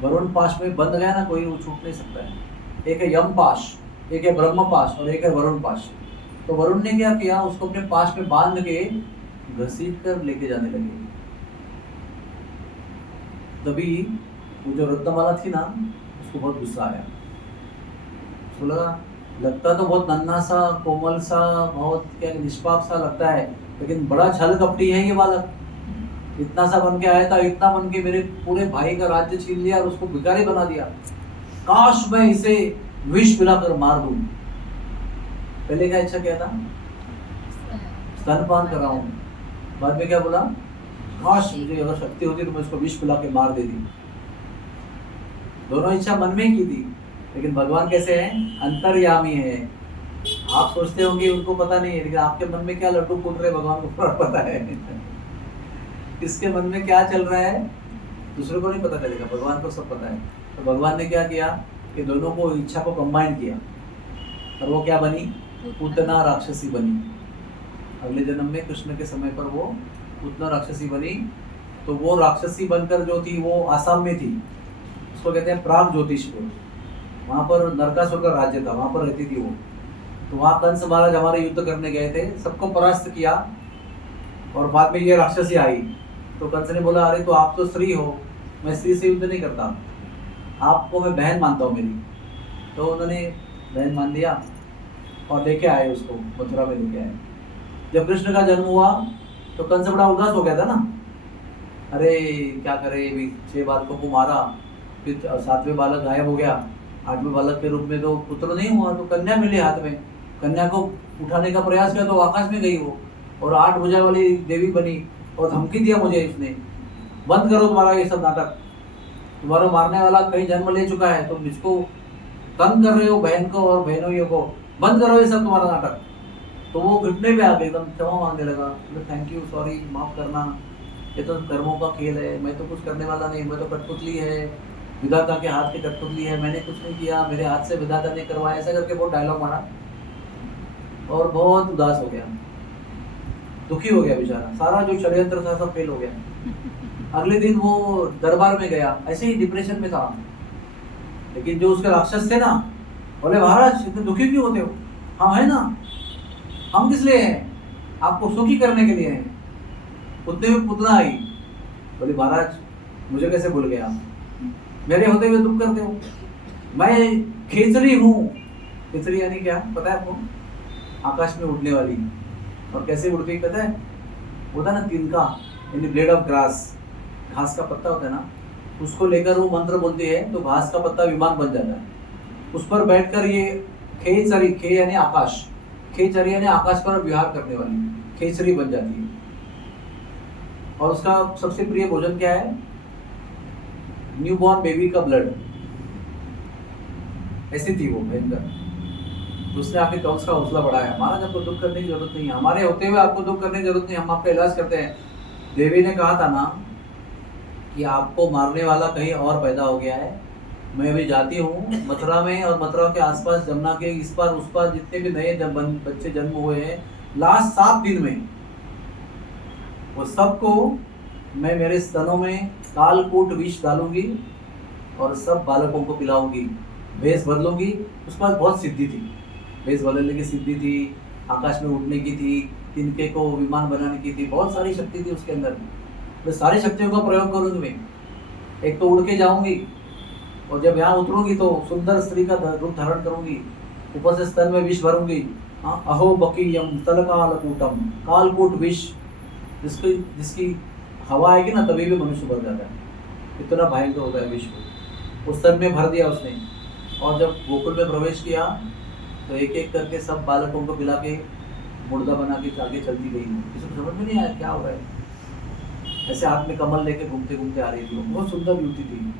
वरुण पाश में बंध गया ना कोई, वो छूट नहीं सकता है। एक है यम पाश, एक है ब्रह्म पाश और एक है वरुण पाश। तो वरुण ने क्या किया, उसको अपने पाश में बांध के घसीट कर लेके जाने लगे। तभी वो जो रत्नमाला थी ना, उसको बहुत गुस्सा आया। उसको लगता तो बहुत नन्हा सा, कोमल सा, बहुत क्या निष्पाप सा लगता है, लेकिन बड़ा छल कपटी है ये बालक। इतना सा बन के आया था, इतना बन के मेरे पूरे भाई का राज्य छीन लिया और उसको भिखारी बना दिया। काश मैं इसे विष पिलाकर मार दूं। पहले क्या इच्छा किया था, स्तनपान कराऊं। बाद में क्या बोला, काश मुझे अगर शक्ति होती तो मैं इसको विष पिला के मार देती। दोनों इच्छा मन में ही की थी। लेकिन भगवान कैसे हैं, अंतर्यामी है। आप सोचते होंगे उनको पता नहीं है, लेकिन आपके मन में क्या लड्डू फूट रहे भगवान को पूरा पता है। किसके मन में क्या चल रहा है दूसरे को नहीं पता चलेगा, भगवान को सब पता है। तो भगवान ने क्या किया कि दोनों को इच्छा को कंबाइन किया, और वो क्या बनी, पूतना राक्षसी बनी। अगले जन्म में कृष्ण के समय पर वो पूतना राक्षसी बनी। तो वो राक्षसी बनकर जो थी वो आसाम में थी, उसको कहते हैं प्राग ज्योतिषपुर। वहाँ पर नरकासुर का राज्य था, वहाँ पर रहती थी वो। तो वहाँ कंस महाराज हमारे युद्ध करने गए थे, सबको परास्त किया, और बाद में ये राक्षसी आई। तो कंस ने बोला अरे तो आप तो स्त्री हो, मैं स्त्री से युद्ध नहीं करता, आपको मैं बहन मानता हूँ मेरी। तो उन्होंने बहन मान लिया और लेके आए उसको, मथुरा में लेके आए। जब कृष्ण का जन्म हुआ तो कंस बड़ा उदास हो गया था ना, अरे क्या करे, 6 बालकों को मारा, फिर 7वें बालक गायब हो गया, 8वें बालक के रूप में तो पुत्र नहीं हुआ, तो कन्या मिली हाथ में। कन्या को उठाने का प्रयास किया तो आकाश में गई वो, और 8 भुजा वाली देवी बनी, और धमकी दिया मुझे इसने, बंद करो तुम्हारा ये सब नाटक, तुम्हारा मारने वाला कहीं जन्म ले चुका है, तुम इसको तंग कर रहे हो बहन को और बहनों को, बंद करो ये सब तुम्हारा नाटक। तो वो घुटने पे आ गए, एकदम क्षमा मांगने लगा, थैंक यू, सॉरी, माफ करना, ये तो कर्मों का खेल है, मैं तो कुछ करने वाला नहीं, मैं तो कठपुतली है, विधाता के हाथ की कठपुतली है, मैंने कुछ नहीं किया, मेरे हाथ से विधाता ने करवाया, ऐसा करके बहुत डायलॉग मारा और बहुत उदास हो गया, दुखी हो गया बेचारा। सारा जो षड्यंत्र था सब फेल हो गया। अगले दिन वो दरबार में गया, ऐसे ही डिप्रेशन में था। लेकिन जो उसके राक्षस थे ना, बोले महाराज इतने दुखी क्यों होते हो, हम है ना, हम किस लिए हैं, आपको सुखी करने के लिए हैं। उतने में पुतना आई, बोले महाराज मुझे कैसे भूल गया, मेरे होते हुए तुम करते हो, मैं खेचरी हूँ। खेचरी यानी क्या पता है आपको, आकाश में उड़ने वाली। और कैसे उड़ती पता है, होता ना तिनका, यानी ब्लेड ऑफ ग्रास, घास का पत्ता होता है ना, उसको लेकर वो मंत्र बोलती है तो घास का पत्ता विमान बन जाता है। उस पर बैठकर ये खेचरी, खे यानी आकाश, खेचरी यानी आकाश पर विहार करने वाली खेचरी बन जाती है। और उसका सबसे प्रिय भोजन क्या है? न्यूबॉर्न बेबी का ब्लड। ऐसी थी वो भयंकर। उसने आपके कंस का हौसला बढ़ाया। महाराज आपको दुख करने की जरूरत नहीं है, हमारे होते हुए आपको दुख करने की जरूरत नहीं, हम आपका इलाज करते हैं। देवी ने कहा था ना कि आपको मारने वाला कहीं और पैदा हो गया है। मैं अभी जाती हूँ मथुरा में, और मथुरा के आसपास जमुना के इस पार उस पार जितने भी नए बच्चे जन्म हुए हैं लास्ट 7 दिन में, वो सबको मैं मेरे स्तनों में कालकूट विष डालूंगी और सब बालकों को पिलाऊंगी। भेष बदलूंगी। उसके बाद बहुत सिद्धि थी, भेष बदलने की सिद्धि थी, आकाश में उड़ने की थी, तिनके को विमान बनाने की थी, बहुत सारी शक्ति थी उसके अंदर। मैं सारी शक्तियों का प्रयोग करूंगी। मैं एक तो उड़ के जाऊंगी, और जब यहाँ उतरूंगी तो सुंदर स्त्री का रूप धारण करूंगी, ऊपर से स्तन में विष भरूंगी। अहो बकीयम तलकालकूटम, कालकूट विष, जिसकी हवा आएगी ना तभी भी मनुष्य भर जाता है, इतना भयंकर होता है विष को। उस स्तन में भर दिया उसने, और जब गोकुल में प्रवेश किया तो एक एक करके सब बालकों को पिला के मुर्दा बना के आगे चलती गई। किसी को समझ में नहीं आया क्या हो रहा है। ऐसे हाथ में कमल लेके घूमते घूमते आ रही थी। बहुत सुंदर युवती थी,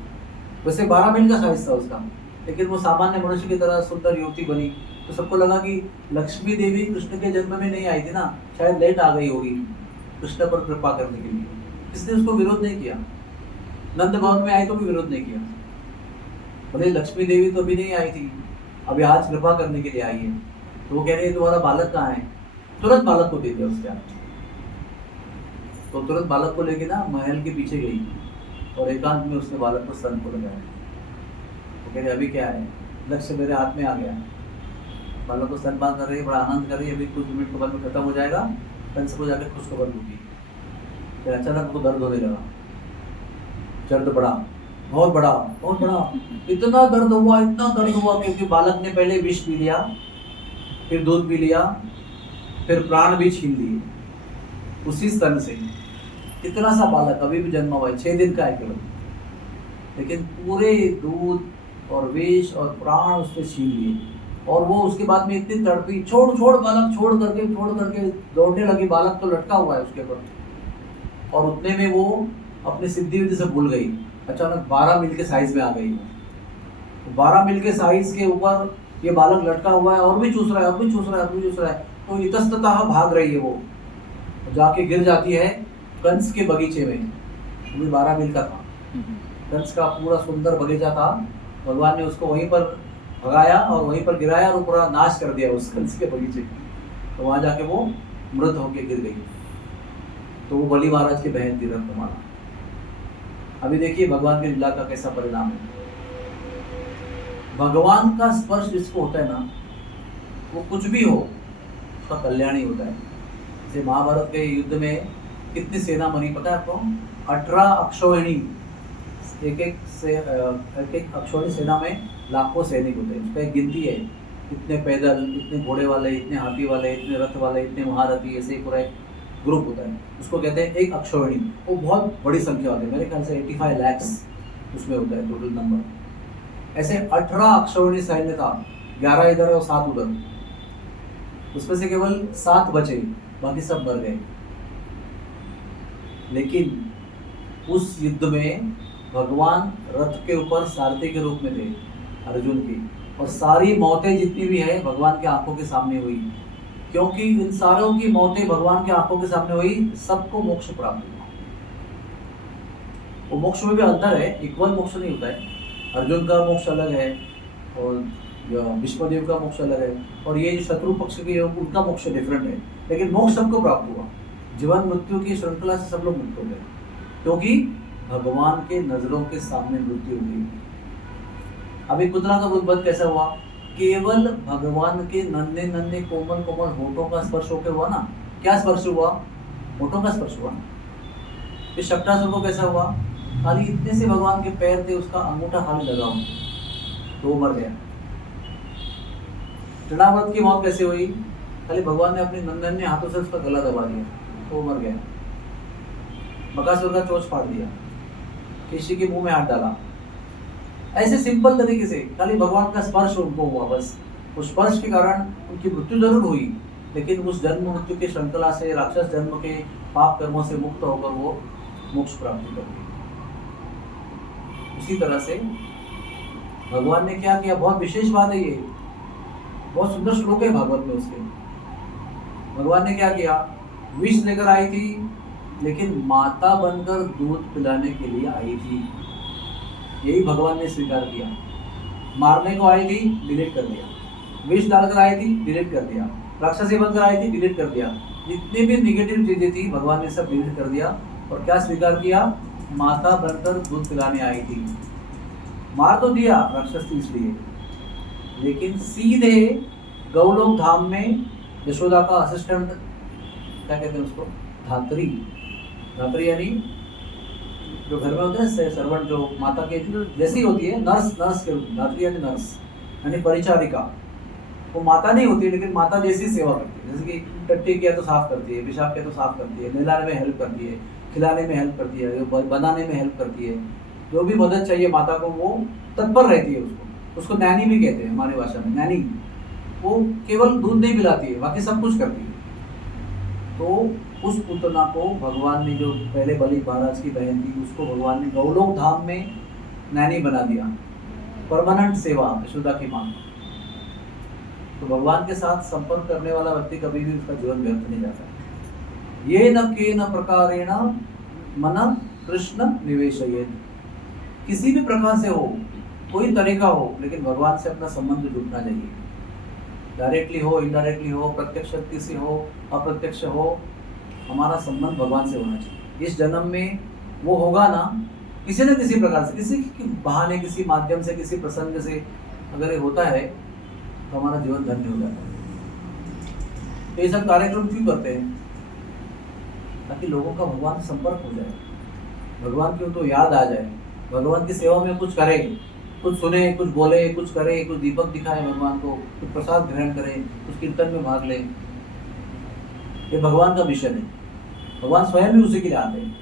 वैसे 12 मील का साइज था उसका, लेकिन वो सामान्य मनुष्य की तरह सुंदर युवती बनी। तो सबको लगा कि लक्ष्मी देवी कृष्ण के जन्म में नहीं आई थी ना, शायद लेट आ गई होगी कृष्ण पर कृपा करने के लिए। इसने उसको विरोध नहीं किया। नंद भवन में आई तो भी विरोध नहीं किया। बोले लक्ष्मी देवी तो अभी नहीं आई थी, अभी आज कृपा करने के लिए आई है। तो वो कह रही है तुम्हारा बालक कहाँ है? तुरंत बालक को दे दिया उसके हाथ। तो तुरंत बालक को लेके ना महल के पीछे गई, और एकांत में उसने बालक को स्तन को लगाया। वो कह रहे अभी क्या है, लक्ष्य मेरे हाथ में आ गया। बालक को स्तनपान कर रही है, बड़ा आनंद कर रही है। अभी कुछ मिनट के बाद में खत्म हो जाएगा, कंस को जाकर खुशखबर दूंगी। फिर अचानक उनको दर्द होने लगा, दर्द बड़ा, बहुत बड़ा, बहुत बड़ा। इतना दर्द हुआ, इतना दर्द हुआ, क्योंकि बालक ने पहले विष पी लिया, फिर दूध पी लिया, फिर प्राण भी छीन लिए उसी स्तन से। इतना सा बालक अभी भी जन्मा हुआ है, 6 दिन का है केवल, लेकिन पूरे दूध और विष और प्राण उसने छीन लिए। और वो उसके बाद में इतनी तड़पी, छोड़ बालक, छोड़ करके दौड़ने लगी। बालक तो लटका हुआ है उसके ऊपर, और उतने में वो अपनी सिद्धि विधि से भूल गई। अचानक 12 मील के साइज में आ गई। 12 मील के साइज के ऊपर ये बालक लटका हुआ है, और भी चूस रहा है, और भी चूस रहा है, और भी चूस रहा है। तो इतस्ततः भाग रही है वो, जाके गिर जाती है कंस के बगीचे में। वो भी 12 मील का था, कंस का पूरा सुंदर बगीचा था। भगवान ने उसको वहीं पर भगाया और वहीं पर गिराया, और पूरा नाश कर दिया उस कंस के बगीचे। तो वहाँ जाके वो मृत होके गिर गई। तो वो बलि महाराज की बहन थी रत्नमाला। अभी देखिए भगवान की लीला का कैसा परिणाम है। भगवान का स्पर्श जिसको होता है ना, वो कुछ भी हो उसका कल्याण ही होता है। जैसे महाभारत के युद्ध में कितनी सेना मरी पता है आपको? 18 अक्षौहिणी। एक एक अक्षौहिणी सेना में लाखों सैनिक होते हैं। उसका एक गिनती है, इतने पैदल, इतने घोड़े वाले, इतने हाथी वाले, इतने रथ वाले, इतने महारथी, ऐसे पूरा एक ग्रुप होता है। उसको कहते हैं एक अक्षौहिणी। वो बहुत बड़ी संख्या होती है, मेरे ख्याल से 85 लाख उसमें होता है टोटल नंबर। ऐसे 18 अक्षौहिणी सैन्य था, 11 इधर और 7 उधर। उसमें से केवल 7 बचे, बाकी सब मर गए। लेकिन उस युद्ध में भगवान रथ के ऊपर सारथी के रूप में थे अर्जुन की, और सारी मौतें जितनी भी है भगवान के आंखों के सामने हुई। क्योंकि इन सारों की मौतें भगवान के आंखों के सामने हुई, सबको मोक्ष प्राप्त हुआ। वो मोक्ष में भी अंतर है, इक्वल मोक्ष नहीं होता है। अर्जुन का मोक्ष अलग है, और विष्णुदेव का मोक्ष अलग है, और ये जो शत्रु पक्ष के उनका मोक्ष डिफरेंट है। लेकिन मोक्ष सबको प्राप्त हुआ। जीवन मृत्यु की श्रृंखला से सब लोग मुक्त हो गए, क्योंकि भगवान के नजरों के सामने मृत्यु हुई। अभी पुतना का उद्भव कैसा हुआ? केवल भगवान के नन्हे नन्हे कोमल कोमल होठों का स्पर्श होकर हुआ ना। क्या स्पर्श हुआ? होठों का स्पर्श हुआ। इस शक्टासुर को कैसा हुआ? खाली इतने से भगवान के पैर थे, उसका अंगूठा खाली लगा हुआ, तो वो मर गया। तृणावर्त की मौत कैसे हुई? खाली भगवान ने अपने नन्हे हाथों से उसका गला दबा दिया, तो वो मर गया। बकासुर का चोंच फाड़ दिया, किसी के मुंह में हाथ डाला, ऐसे सिंपल तरीके से खाली भगवान का स्पर्श उनको हुआ, बस उस स्पर्श के कारण उनकी मृत्यु जरूर हुई, लेकिन उस जन्म मृत्यु के श्रृंखला से, राक्षस जन्म के पाप कर्मों से मुक्त होकर वो मोक्ष प्राप्ति कर गई। उसी तरह से भगवान ने क्या किया, बहुत विशेष बात है ये, बहुत सुंदर श्लोक है भागवत में उसके। भगवान ने क्या किया, विष लेकर आई थी, लेकिन माता बनकर दूध पिलाने के लिए आई थी, यही भगवान ने स्वीकार किया। मारने को आई थी, डिलीट कर दिया। विष डालकर आई थी, डिलीट कर दिया। राक्षसी बनकर आई थी, डिलीट कर दिया। जितनी भी निगेटिव चीजें थी भगवान ने सब डिलीट कर दिया, और क्या स्वीकार किया, माता बनकर दूध पिलाने आई थी। मार तो दिया राक्षस थी इसलिए, लेकिन सीधे गौलोक धाम में यशोदा का असिस्टेंट, क्या कहते हैं उसको, धात्री। धात्री यानी जो घर में होते हैं सर्वेंट, जो माता के जैसी होती है, नर्स, नर्स के रूप में। धात्री यानी नर्स, यानी परिचारिका। वो माता नहीं होती, लेकिन माता जैसी सेवा करती है। जैसे कि टट्टी किया तो साफ करती है, पेशाब किया तो साफ करती है, नहलाने में हेल्प करती है, खिलाने में हेल्प करती है, बनाने में हेल्प करती है। जो भी मदद चाहिए माता को, वो तत्पर रहती है। उसको नैनी भी कहते हैं हमारी भाषा में, नैनी। वो केवल दूध नहीं पिलाती है, बाकी सब कुछ करती है। तो उस पुतना को भगवान ने, जो पहले बलि महाराज की बहन थी, उसको भगवान ने गौलोक धाम में नैनी बना दिया, परमानेंट सेवा यशोदा की मां। तो भगवान के साथ संपर्क करने वाला व्यक्ति कभी भी उसका जीवन व्यर्थ नहीं जाता। ये न के न प्रकारेण मन कृष्ण निवेशयेत्, किसी भी प्रकार से हो, कोई तरीका हो, लेकिन भगवान से अपना संबंध जुड़ना चाहिए। डायरेक्टली हो, इनडायरेक्टली हो, प्रत्यक्ष शक्ति से हो, अप्रत्यक्ष हो, हमारा संबंध भगवान से होना चाहिए। इस जन्म में वो होगा ना, किसी न किसी प्रकार से, किसी बहाने, किसी माध्यम से, किसी प्रसंग से अगर ये होता है तो हमारा जीवन धन्य हो जाता है। तो ये सब कार्यक्रम क्यों करते हैं, ताकि लोगों का भगवान से संपर्क हो जाए, भगवान की उनको याद आ जाए, भगवान की सेवा में कुछ करें, कुछ सुने, कुछ बोले, कुछ करे, कुछ दीपक दिखाए भगवान को, कुछ प्रसाद ग्रहण करें, कुछ कीर्तन में भाग लें। ये भगवान का मिशन है। भगवान स्वयं भी उसी के लिए आते हैं,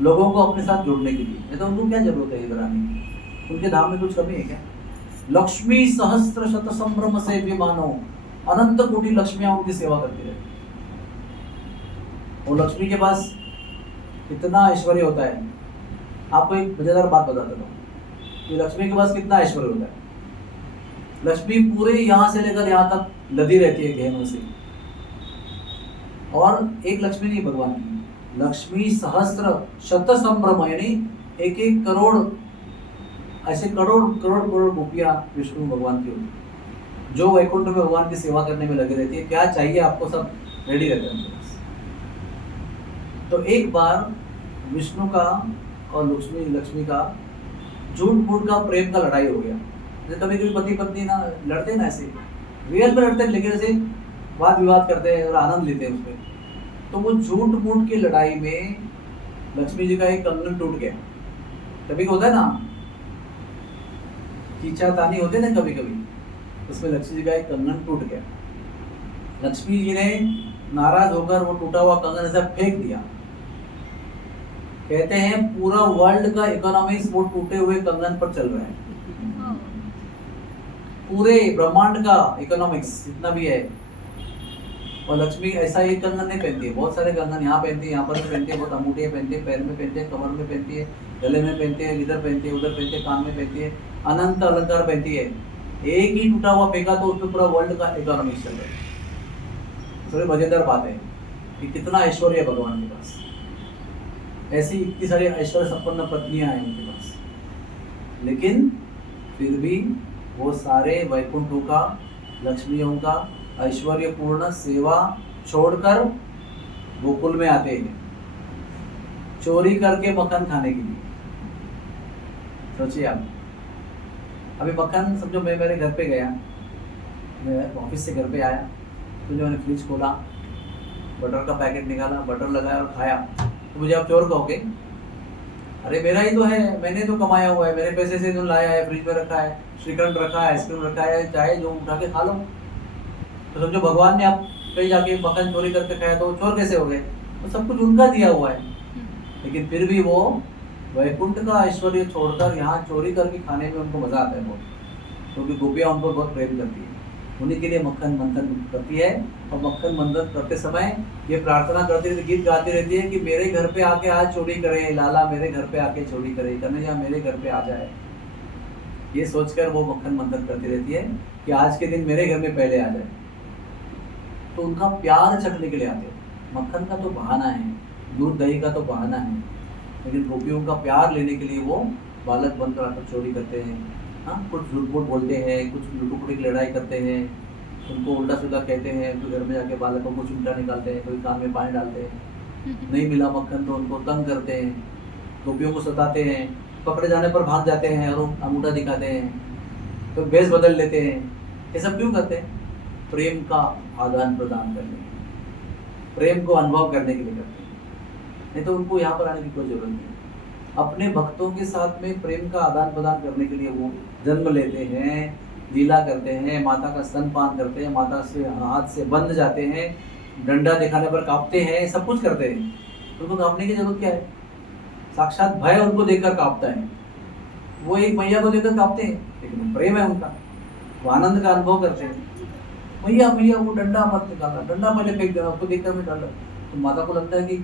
लोगों को अपने साथ जोड़ने के लिए। नहीं तो उनको क्या जरूरत है इधर आने की, उनके धाम में कुछ कमी है क्या। लक्ष्मी सहस्त्र शत संभ्रम से भी मानो, अनंत कोटि लक्ष्मियां उनकी सेवा करती रहती। और लक्ष्मी के पास कितना ऐश्वर्य होता है। आपको एक मजेदार बात बता देता हूँ कि लक्ष्मी के पास कितना ऐश्वर्य होता है। लक्ष्मी पूरे यहाँ से लेकर यहाँ तक लदी रहती है गहनों से। और एक लक्ष्मी नहीं भगवान की, लक्ष्मी सहस्त्र शत संभ्रम, यानी 1-1 करोड़, ऐसे करोड़ करोड़ करोड़ गोपियां विष्णु भगवान की होती है, जो वैकुंठ में भगवान की सेवा करने में लगी रहती है। क्या चाहिए आपको, सब रेडी रहते हैं उनके पास। तो एक बार विष्णु का और लक्ष्मी का झूठ मूठ का प्रेम का लड़ाई हो गया। जैसे कभी कभी पति पत्नी ना लड़ते हैं ना, ऐसे रियल में लड़ते हैं, लेकिन ऐसे वाद विवाद करते हैं और आनंद लेते हैं उसमें। तो वो झूठ मूठ की लड़ाई में लक्ष्मी जी का एक कंगन टूट गया। कभी होता है ना, खींचातानी होते ना कभी कभी, उसमें लक्ष्मी जी का एक कंगन टूट गया। लक्ष्मी जी ने नाराज होकर वो टूटा हुआ कंगन ऐसा फेंक दिया। कहते हैं पूरा वर्ल्ड का इकोनॉमिक्स वो टूटे हुए कंगन पर चल रहा है। पूरे ब्रह्मांड का इकोनॉमिक्स जितना भी है। और लक्ष्मी ऐसा एक कंगन नहीं पहनती है, बहुत सारे कंगन यहाँ पहनती है, यहाँ पर भी पहनती है, बहुत अंगूठियाँ पहनती है, पैर में पहनती है, कमर में पहनती है, गले में पहनती है, इधर पहनती है, उधर पहनती है, कान में पहनती है, अनंत अलंकार पहनती है। एक ही टूटा हुआ फेंका तो उसमें पूरा वर्ल्ड का इकोनॉमिक्स चल रहा है। थोड़ी मजेदार बात है कि कितना ऐश्वर्य है भगवान के पास। ऐसी इतनी सारी ऐश्वर्य संपन्न पत्नियां हैं उनके पास, लेकिन फिर भी वो सारे वैकुंठों का, लक्ष्मियों का ऐश्वर्यपूर्ण सेवा छोड़कर गोकुल में आते हैं, चोरी करके मक्खन खाने के लिए। सोचिए आप, अभी मक्खन समझो, मैं मेरे घर पे गया, मैं ऑफिस से घर पे आया, तो जो मैंने फ्रिज खोला, बटर का पैकेट निकाला, बटर लगाया और खाया, तो मुझे आप चोर कहोगे? अरे मेरा ही तो है, मैंने तो कमाया हुआ है, मेरे पैसे से जो लाया है, फ्रिज में रखा है, श्रीखंड रखा है, आइसक्रीम रखा है, चाहे जो उठा के खा लो। तो समझो भगवान ने आप कहीं जाके मक्खन चोरी करके खाया तो चोर कैसे हो गए? तो सब कुछ उनका दिया हुआ है, लेकिन फिर भी वो वैकुंठ का ऐश्वर्य छोड़कर यहाँ चोरी करके खाने में उनको मजा आता है बहुत, क्योंकि गोपियाँ उन पर बहुत प्रेम करती है। उन्हीं के लिए मक्खन मंथन करती है, और मक्खन मंथन करते समय ये प्रार्थना करती रहती, गीत गाती रहती है कि मेरे घर पे आके आज चोरी करे लाला, मेरे घर पे आके चोरी करे कन्हैया, मेरे घर पे आ जाए। ये सोचकर वो मक्खन मंथन करती रहती है कि आज के दिन मेरे घर में पहले आ जाए। तो उनका प्यार चखने के लिए आते हैं। मक्खन का तो बहाना है, दूध दही का तो बहाना है, लेकिन गोपियों का प्यार लेने के लिए वो बालक बनकर आकर चोरी करते हैं। हाँ, कुछ झूठ मूठ बोलते हैं, कुछ लुटुपुटी की लड़ाई करते हैं, उनको उल्टा सीधा कहते हैं, तो घर में जाके बालकों को चिमटा निकालते हैं, कोई कान में पानी डालते हैं। नहीं मिला मक्खन तो उनको तंग करते हैं, गोपियों को सताते हैं, पकड़े जाने पर भाग जाते हैं और अंगूठा दिखाते हैं, तो भेष बदल लेते हैं। ये सब क्यों करते हैं? प्रेम का आदान प्रदान करने, प्रेम को अनुभव करने के लिए करते हैं, नहीं तो उनको यहाँ पर आने की कोई जरूरत नहीं। अपने भक्तों के साथ में प्रेम का आदान प्रदान करने के लिए वो जन्म लेते हैं, लीला करते हैं, माता का स्तनपान करते हैं, माता से हाथ से बंध जाते हैं, डंडा दिखाने पर कांपते हैं, सब कुछ करते हैं। उनको कांपने की जरूरत क्या है? साक्षात भय उनको देखकर कांपता है। वो एक मैया को देखकर कांपते हैं, लेकिन प्रेम है उनका, वो आनंद का अनुभव करते हैं। मैया मैया वो डंडा मत निकालना, डंडा पहले फेंक देना, उसको देखकर मैं डर लगा। तो माता को लगता है कि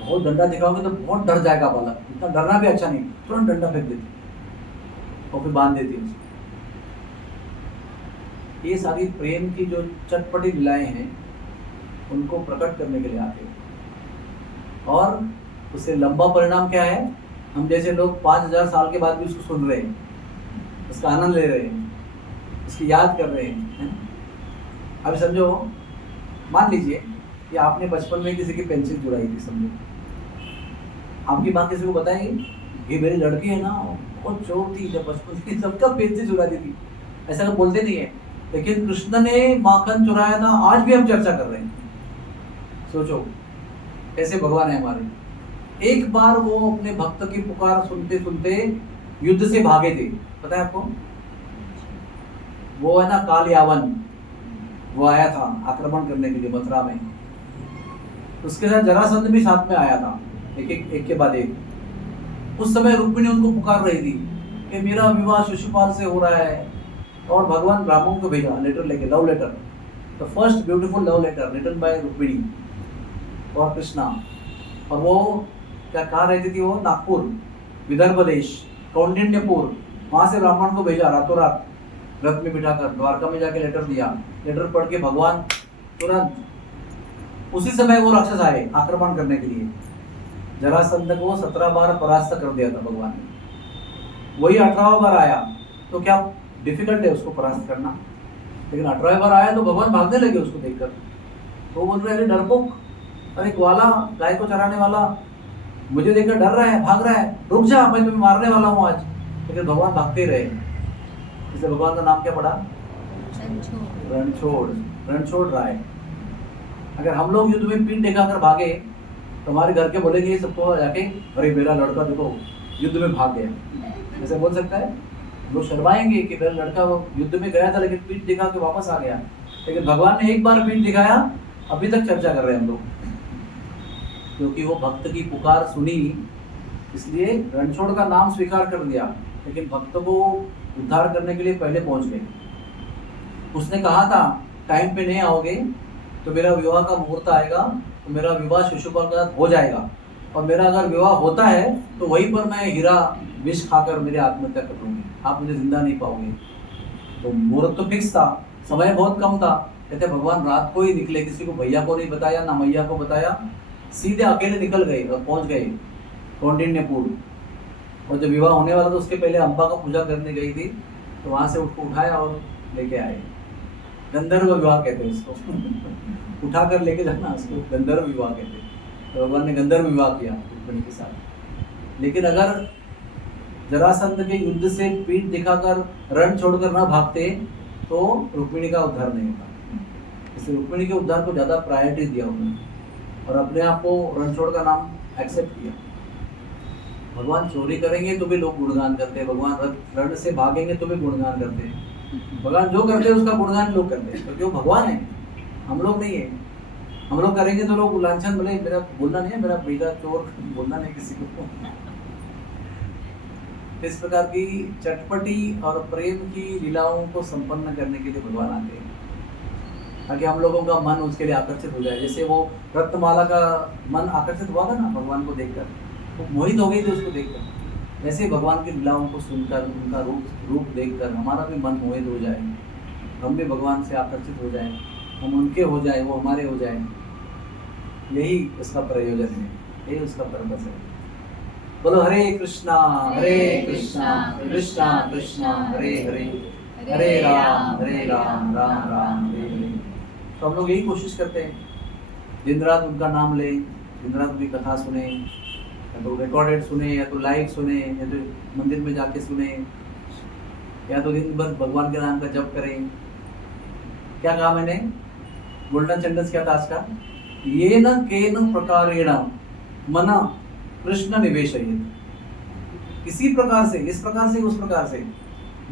बहुत डंडा दिखाओगे तो बहुत डर जाएगा बालक, इतना डरना भी अच्छा नहीं, तुरंत डंडा फेंक देती और फिर बांध देती है उसको। ये सारी प्रेम की जो चटपटी लीलाएं हैं उनको प्रकट करने के लिए आते हैं, और उससे लंबा परिणाम क्या है? हम जैसे लोग 5000 साल के बाद भी उसको सुन रहे हैं, उसका आनंद ले रहे हैं, उसकी याद कर रहे हैं। अभी समझो, मान लीजिए कि आपने बचपन में किसी की पेंसिल चुराई थी, समझो आपकी माँ किसी को बताएगी ये मेरी लड़की है ना, बहुत चोर थी जब बचपन में, सबका पेंसिल चुराती थी, ऐसा तो बोलते नहीं है। लेकिन कृष्ण ने माखन चुराया था, आज भी हम चर्चा कर रहे हैं। सोचो कैसे भगवान है हमारे। एक बार वो अपने भक्त की पुकार सुनते सुनते युद्ध से भागे थे, पता है आपको? वो है ना काल यावन, वो आया था आक्रमण करने के लिए मथुरा में, उसके साथ जरासंध भी साथ में आया था, एक के बाद एक। उस समय रुक्मिणी उनको पुकार रही थी कि मेरा विवाह शिशुपाल से हो रहा है, और भगवान रामों को भेजा लेटर लेके, love letter, the first beautiful love letter written by Rukmini और कृष्णा। और वो क्या कहा रहती थी? वो नागपुर, विदर्भ देश, कौंडिन्यपुर, वहां से ब्राह्मण को भेजा रातों रात, रथ में बिठाकर द्वारका में जाके लेटर दिया। लेटर पढ़ के भगवान तुरंत उसी समय वो राक्षस आए आक्रमण करने के लिए। जरासंध को 17 बार परास्त कर दिया था भगवान ने, वही 18वां बार आया। तो क्या डिफिकल्ट है उसको परास्त करना? लेकिन 18वें बार आया तो भगवान भागने लगे उसको देखकर। तो बोल रहे, अरे डरपोक, अरे ग्वाला, गाय को चराने वाला, मुझे देखकर डर रहा है, भाग रहा है, रुक जा, मैं तुम्हें मारने वाला हूँ आज। लेकिन भगवान भागते रहे। इसलिए भगवान का नाम क्या पड़ा? रणछोड़, रणछोड़ राय। अगर हम लोग युद्ध में पीठ दिखाकर भागे तो हमारे घर के बोलेंगे ये सबको जाके, अरे मेरा लड़का देखो युद्ध में भाग गया, ऐसे बोल सकता है? लोग शर्माएंगे कि मेरा लड़का वो युद्ध में गया था लेकिन पीठ दिखा के वापस आ गया। लेकिन भगवान ने एक बार पीठ दिखाया, अभी तक चर्चा कर रहे हैं हम लोग, क्योंकि वो भक्त की पुकार सुनी, इसलिए रणछोड़ का नाम स्वीकार कर लिया। लेकिन भक्त को उद्धार करने के लिए पहले पहुंच गए। उसने कहा था टाइम पे नहीं आओगे तो मेरा विवाह का मुहूर्त आएगा, तो मेरा विवाह शिशुपाल के साथ हो जाएगा, और मेरा अगर विवाह होता है तो वहीं पर मैं हीरा विष खाकर मेरी आत्महत्या कर लूँगी, आप मुझे जिंदा नहीं पाओगे। तो मुहूर्त तो फिक्स था, समय बहुत कम था। कहते भगवान रात को ही निकले, किसी को भैया को नहीं बताया ना मैया को बताया, सीधे अकेले निकल गए और पहुंच गए कौंडिन्यपुर। और जब विवाह होने वाला तो उसके पहले अम्बा का पूजा करने गई थी, तो वहां से उसको उठाया और लेके आए। गंधर्व विवाह कहते हैं उसको उठा कर लेके जाना, उसको गंधर्व विवाह कहते हैं। तो भगवान ने गंधर्व विवाह किया रुक्मिणी के साथ। लेकिन अगर जरासंध के युद्ध से पीठ दिखाकर रण छोड़कर ना भागते तो रुक्मिणी का उद्धार नहीं होता। इसलिए रुक्मिणी के उद्धार को ज्यादा प्रायोरिटी दिया उन्होंने और अपने आप को रणछोड़ का नाम एक्सेप्ट किया। भगवान चोरी करेंगे तो भी लोग गुणगान करते हैं, भगवान रण से भागेंगे तो भी गुणगान करते हैं। भगवान जो करते हैं उसका गुणगान लोग करते हैं, क्योंकि वो भगवान है, हम लोग नहीं है। हम लोग करेंगे तो लोग लांछन बोले, मेरा बोलना नहीं है, मेरा बेटा चोर बोलना नहीं किसी को। इस प्रकार की चटपटी और प्रेम की लीलाओं को संपन्न करने के लिए भगवान आते हैं, ताकि हम लोगों का मन उसके लिए आकर्षित हो जाए। जैसे वो रत्नमाला का मन आकर्षित हुआ था ना भगवान को देखकर, वो मोहित हो गई थी उसको देखकर। वैसे ही भगवान की लीलाओं को सुनकर, उनका रूप देखकर हमारा भी मन मोहित हो जाए, हम भी भगवान से आकर्षित हो जाए, हम उनके हो जाए, वो हमारे हो जाए। यही उसका प्रयोजन है, यही उसका पर्पस है। बोलो हरे कृष्णा कृष्णा कृष्णा हरे हरे, हरे राम राम राम हरे हरे। तो हम लोग यही कोशिश करते हैं, दिन रात उनका नाम लें, दिन रात उनकी कथा सुने, या तो रिकॉर्डेड सुने, या तो लाइव सुने, या तो मंदिर में जाके सुने, या तो दिन भर भगवान के नाम का जप करें। क्या कहा मैंने? गोल्डन सेंटेंस क्या था आज का? ये न केन प्रकारेण मन कृष्ण निवेशयेत्। किसी प्रकार से, इस प्रकार से, उस प्रकार से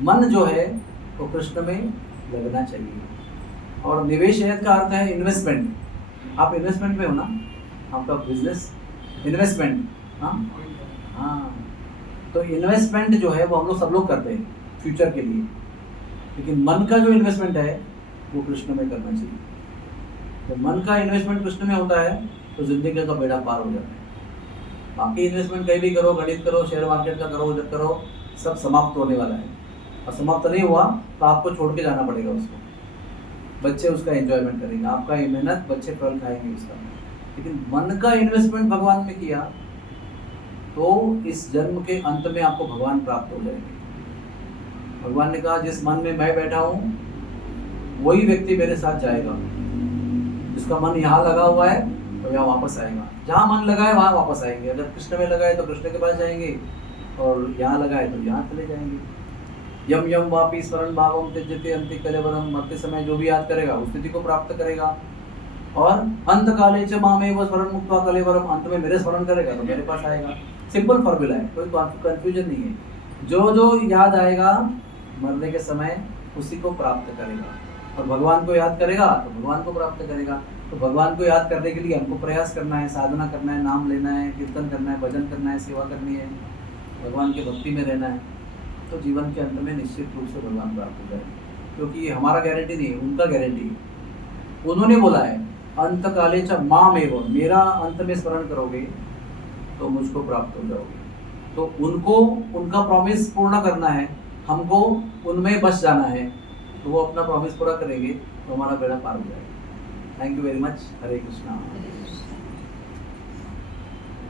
मन जो है वो कृष्ण में लगना चाहिए। और निवेशयेत् का अर्थ है इन्वेस्टमेंट। आप इन्वेस्टमेंट में हो ना, आपका बिजनेस इन्वेस्टमेंट। हाँ, तो इन्वेस्टमेंट जो है वो हम लोग सब लोग करते हैं फ्यूचर के लिए, लेकिन मन का जो इन्वेस्टमेंट है वो कृष्ण में करना चाहिए। जब मन का इन्वेस्टमेंट कृष्ण में होता है तो जिंदगी का बेड़ा पार हो जाता है। बाकी इन्वेस्टमेंट कहीं भी करो, गणित करो, शेयर मार्केट का करो, उधर करो, सब समाप्त होने वाला है। और समाप्त नहीं हुआ तो आपको छोड़ के जाना पड़ेगा उसको। बच्चे उसका एंजॉयमेंट करेंगे, आपका मेहनत बच्चे फल खाएंगे उसका। लेकिन मन का इन्वेस्टमेंट भगवान में किया तो इस जन्म के अंत में आपको भगवान प्राप्त हो जाएंगे। भगवान ने कहा जिस मन में मैं बैठा हूँ वही व्यक्ति मेरे साथ जाएगा। जिसका मन यहाँ लगा हुआ है तो यहाँ वापस आएगा, जहाँ मन लगा है वहाँ वापस आएंगे। अगर कृष्ण में लगा है तो कृष्ण के पास जाएंगे, और यहाँ लगा है तो यहाँ चले जाएंगे। यम यम वापी स्मरण भावम त्यजते अंति कलेवरम। मरते समय जो भी याद करेगा उस स्थिति को प्राप्त करेगा। और अंत काले च मामेव स्मरण मुक्त्वा कलेवरम, अंत में मेरे स्मरण करेगा तो मेरे पास आएगा। सिंपल फॉर्मूला है, कोई कंफ्यूजन नहीं है। जो जो याद आएगा मरने के समय उसी को प्राप्त करेगा, और भगवान को याद करेगा तो भगवान को प्राप्त करेगा। तो भगवान को याद करने के लिए हमको प्रयास करना है, साधना करना है, नाम लेना है, कीर्तन करना है, भजन करना है, सेवा करनी है, भगवान की भक्ति में रहना है। तो जीवन के अंत में निश्चित रूप से भगवान प्राप्त हो जाएगा, क्योंकि ये हमारा गारंटी नहीं है, उनका गारंटी है। उन्होंने बोला है अंत काले च मामेव, मेरा अंत में स्मरण करोगे तो मुझको प्राप्त हो जाओगे। तो उनको उनका प्रॉमिस पूर्ण करना है, हमको उनमें बस जाना है। तो वो अपना प्रॉमिस पूरा करेंगे तो हमारा बेड़ा पार हो जाएगा। Thank you very much. Hare Krishna.